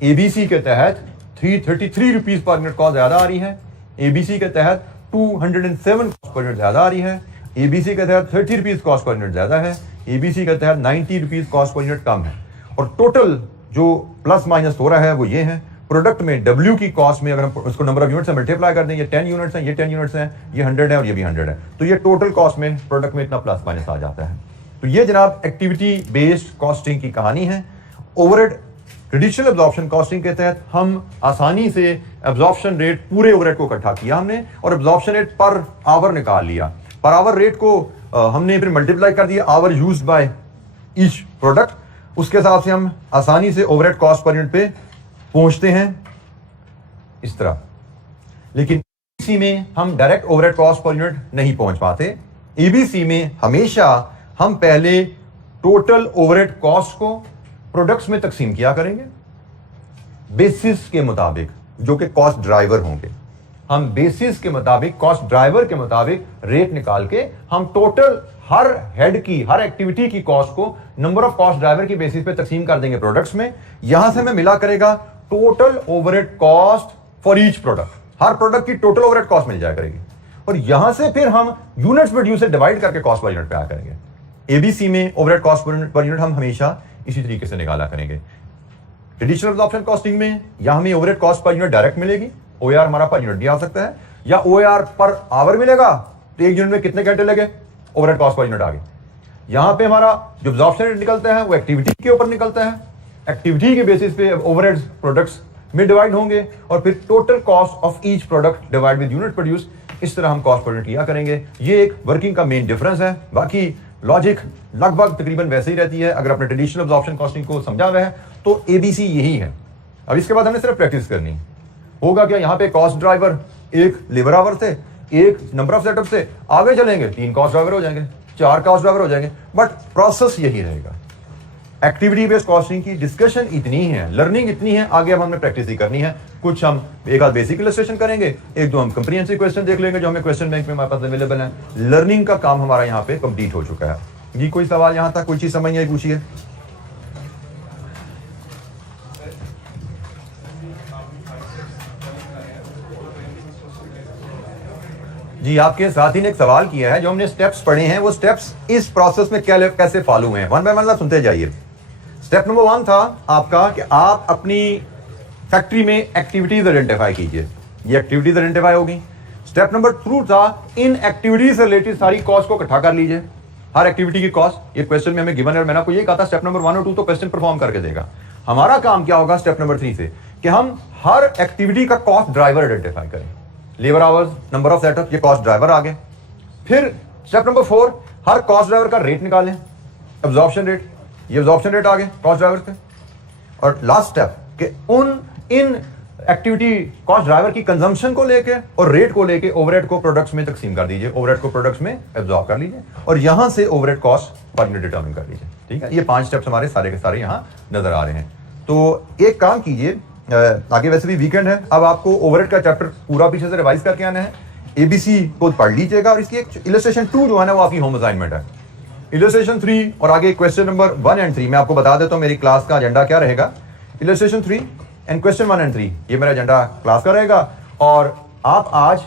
एबीसी के तहत 333 रुपीज पर यूनिट कॉस्ट ज्यादा आ रही है, एबीसी के तहत 207 कॉस्ट पर यूनिट ज्यादा आ रही है, एबीसी के तहत 30 रुपीज कॉस्ट पर यूनिट ज्यादा है, एबीसी के तहत 90 रुपीज कॉस्ट पर यूनिट कम है। और टोटल जो प्लस माइनस हो रहा है वो ये है। प्रोडक्ट में डब्ल्यू की कॉस्ट में अगर हम उसको नंबर ऑफ यूनिट से मल्टीप्लाई कर दें, ये 10 यूनिट्स हैं, ये 10 यूनिट्स हैं, ये 100 है और ये भी 100 है, तो ये टोटल कॉस्ट में प्रोडक्ट में इतना प्लस माइनस आ जाता है। तो ये जनाब एक्टिविटी बेस्ड कॉस्टिंग की कहानी है। ओवरहेड ट्रेडिशनल एब्जॉर्प्शन कॉस्टिंग के तहत हम आसानी से एब्जॉर्प्शन रेट पूरे ओवरहेड को इकट्ठा किया हमने, और एब्जॉर्प्शन रेट पर आवर निकाल लिया। पर आवर रेट को हमने फिर मल्टीप्लाई कर दिया hour used by each product, उसके हिसाब से हम आसानी से ओवरहेड कॉस्ट पर यूनिट पे पहुंचते हैं इस तरह। लेकिन एबीसी में हम direct overhead cost per unit नहीं पहुंच पाते। एबीसी में हमेशा हम पहले टोटल ओवरहेड कॉस्ट को प्रोडक्ट्स में तकसीम किया करेंगे बेसिस के मुताबिक, जो कि कॉस्ट ड्राइवर होंगे। हम बेसिस के मुताबिक, कॉस्ट ड्राइवर के मुताबिक रेट निकाल के हम टोटल हर हेड की, हर एक्टिविटी की कॉस्ट को नंबर ऑफ कॉस्ट ड्राइवर की बेसिस पे तकसीम कर देंगे प्रोडक्ट्स में। यहां से हमें मिला करेगा total overhead cost for each product. Her product की टोटल ओवरहेड कॉस्ट मिल जाया करेगी, और यहां से फिर हम यूनिट्स प्रोड्यूस से डिवाइड करके कॉस्ट पर यूनिट पे आया करेंगे। एबीसी में ओवरहेड कॉस्ट पर यूनिट हम हमेशा इसी तरीके से निकाला करेंगे। ट्रेडिशनल एब्जॉर्प्शन कॉस्टिंग में या हमें overhead cost per unit direct मिलेगी, ओआर हमारा पर यूनिट भी आ सकता है, या ओआर पर आवर मिलेगा, तो एक यूनिट में कितने घंटे लगे, ओवरहेड कॉस्ट पर यूनिट आ गए। यहां पे हमारा जो एब्जॉर्प्शन रेट निकलता है वो एक्टिविटी के ऊपर निकलता है, एक्टिविटी के बेसिस पे ओवरहेड प्रोडक्ट्स में डिवाइड होंगे, और फिर total cost of each product divide with unit produce, इस तरह हम कॉस्ट पर यूनिट लिया करेंगे। ये एक वर्किंग का मेन डिफरेंस है। बाकी लॉजिक लगभग तकरीबन वैसे ही रहती है। अगर आपने ट्रेडिशनल एब्जॉर्प्शन कॉस्टिंग को समझा हुआ है तो एबीसी यही है। अब इसके बाद हमें सिर्फ प्रैक्टिस करनी होगा। क्या यहाँ पे कॉस्ट ड्राइवर एक लेबर आवर से, एक नंबर ऑफ सेटअप से आगे चलेंगे, 3 कॉस्ट ड्राइवर हो जाएंगे, 4 कॉस्ट ड्राइवर हो जाएंगे, बट प्रोसेस यही रहेगा। एक्टिविटी बेस्ड कॉस्टिंग की डिस्कशन इतनी ही है, लर्निंग इतनी है, आगे अब हमने प्रैक्टिस ही करनी है। कुछ हम एक आध बेसिक इलस्ट्रेशन करेंगे, एक दो हम कंप्रीहेंसिव क्वेश्चन देख लेंगे जो हमें क्वेश्चन बैंक में हमारे पास अवेलेबल है। लर्निंग का काम हमारा यहाँ पे कंप्लीट हो चुका है। जी कोई सवाल यहाँ तक, कोई चीज समझ नहीं आई, पूछिए। जी आपके साथी ने एक सवाल किया है, जो हमने स्टेप्स पढ़े हैं वो स्टेप्स इस प्रोसेस में कैसे फॉलो हुए हैं, वन बाय वन सुनते जाइए। स्टेप नंबर 1 था आपका कि आप अपनी फैक्ट्री में एक्टिविटीज आइडेंटिफाई कीजिए, ये एक्टिविटीज आइडेंटिफाई होगी। स्टेप नंबर 2 था इन एक्टिविटीज से रिलेटेड सारी कॉस्ट को इकट्ठा कर लीजिए, हर एक्टिविटी की कॉस्ट। ये क्वेश्चन में हमें गिवन है, मैंने आपको ये कहा था स्टेप नंबर 1 और 2 तो क्वेश्चन परफॉर्म करके देगा। हमारा काम क्या होगा स्टेप नंबर 3 से, कि हम हर एक्टिविटी का कॉस्ट ड्राइवर आइडेंटिफाई करें। Labour hours, number of setup, ये कॉस्ट ड्राइवर आ गए। फिर स्टेप नंबर 4, हर कॉस्ट ड्राइवर का रेट निकालें, एब्जॉर्प्शन रेट, ये एब्जॉर्प्शन रेट आ गए कॉस्ट ड्राइवर पे। और लास्ट स्टेप कि इन एक्टिविटी कॉस्ट ड्राइवर की कंजम्पशन को लेके और रेट को लेके ओवरहेड को प्रोडक्ट्स में तकसीम कर दीजिए, ओवरहेड को प्रोडक्ट्स में एब्जॉर्ब कर लीजिए, और यहां से overhead cost per unit determine कर लीजिए। ठीक है, ये 5 स्टेप्स हमारे सारे के सारे यहां नजर आ रहे हैं। तो एक काम कीजिए, आगे वैसे भी वीकेंड है, अब आपको ओवरहेड का चैप्टर पूरा पीछे से रिवाइज करके आना है। एबीसी को पढ़ लीजिएगा, और इसकी एक इलस्ट्रेशन 2 जो है ना वो आपकी होम असाइनमेंट है। इलस्ट्रेशन 3 और आगे क्वेश्चन नंबर 1 और 3 मैं आपको बता देता हूं मेरी क्लास का एजेंडा क्या रहेगा। इलस्ट्रेशन 3 एंड क्वेश्चन 1 और 3 ये मेरा एजेंडा क्लास का रहेगा, और आप आज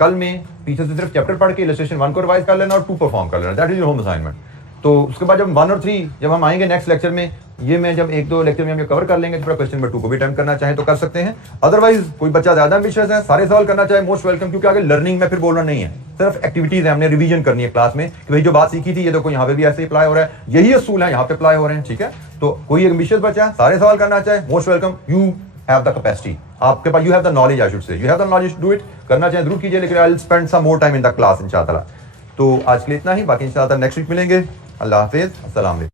कल में पीछे से सिर्फ चैप्टर पढ़ के इलस्ट्रेशन 1 को रिवाइज कर लेना और 2 परफॉर्म कर लेना, that is your home assignment. तो उसके बाद जब 1 और 3 जब हम आएंगे नेक्स्ट लेक्चर में ये मैं जब 1-2 लेक्चर में हम ये कवर कर लेंगे, थोड़ा क्वेश्चन नंबर 2 को भी अटेम्प्ट करना चाहे तो कर सकते हैं। अदरवाइज कोई बच्चा ज्यादा एम्बिशियस है, सारे सवाल करना चाहे, मोस्ट वेलकम, क्योंकि आगे लर्निंग में फिर बोलना नहीं है, सिर्फ एक्टिविटीज है, हमने रिवीजन करनी है क्लास में कि भाई जो बात सीखी थी ये देखो यहाँ पे भी ऐसे ही अप्लाई हो रहा है, यही असूल है यहाँ पे अप्लाई हो रहे हैं, ठीक है। तो कोई एम्बिशियस बच्चा सारे सवाल करना चाहे, most welcome, you have the capacity, आपके पास, you have the knowledge, I should say, you have the knowledge to do it, करना चाहे जरूर कीजिए, लेकिन I will spend some more time in the class इंशाअल्लाह। तो आज के लिए इतना ही, बाकी इंशाअल्लाह नेक्स्ट वीक मिलेंगे। अल्लाह हाफिज, अस्सलाम वालेकुम।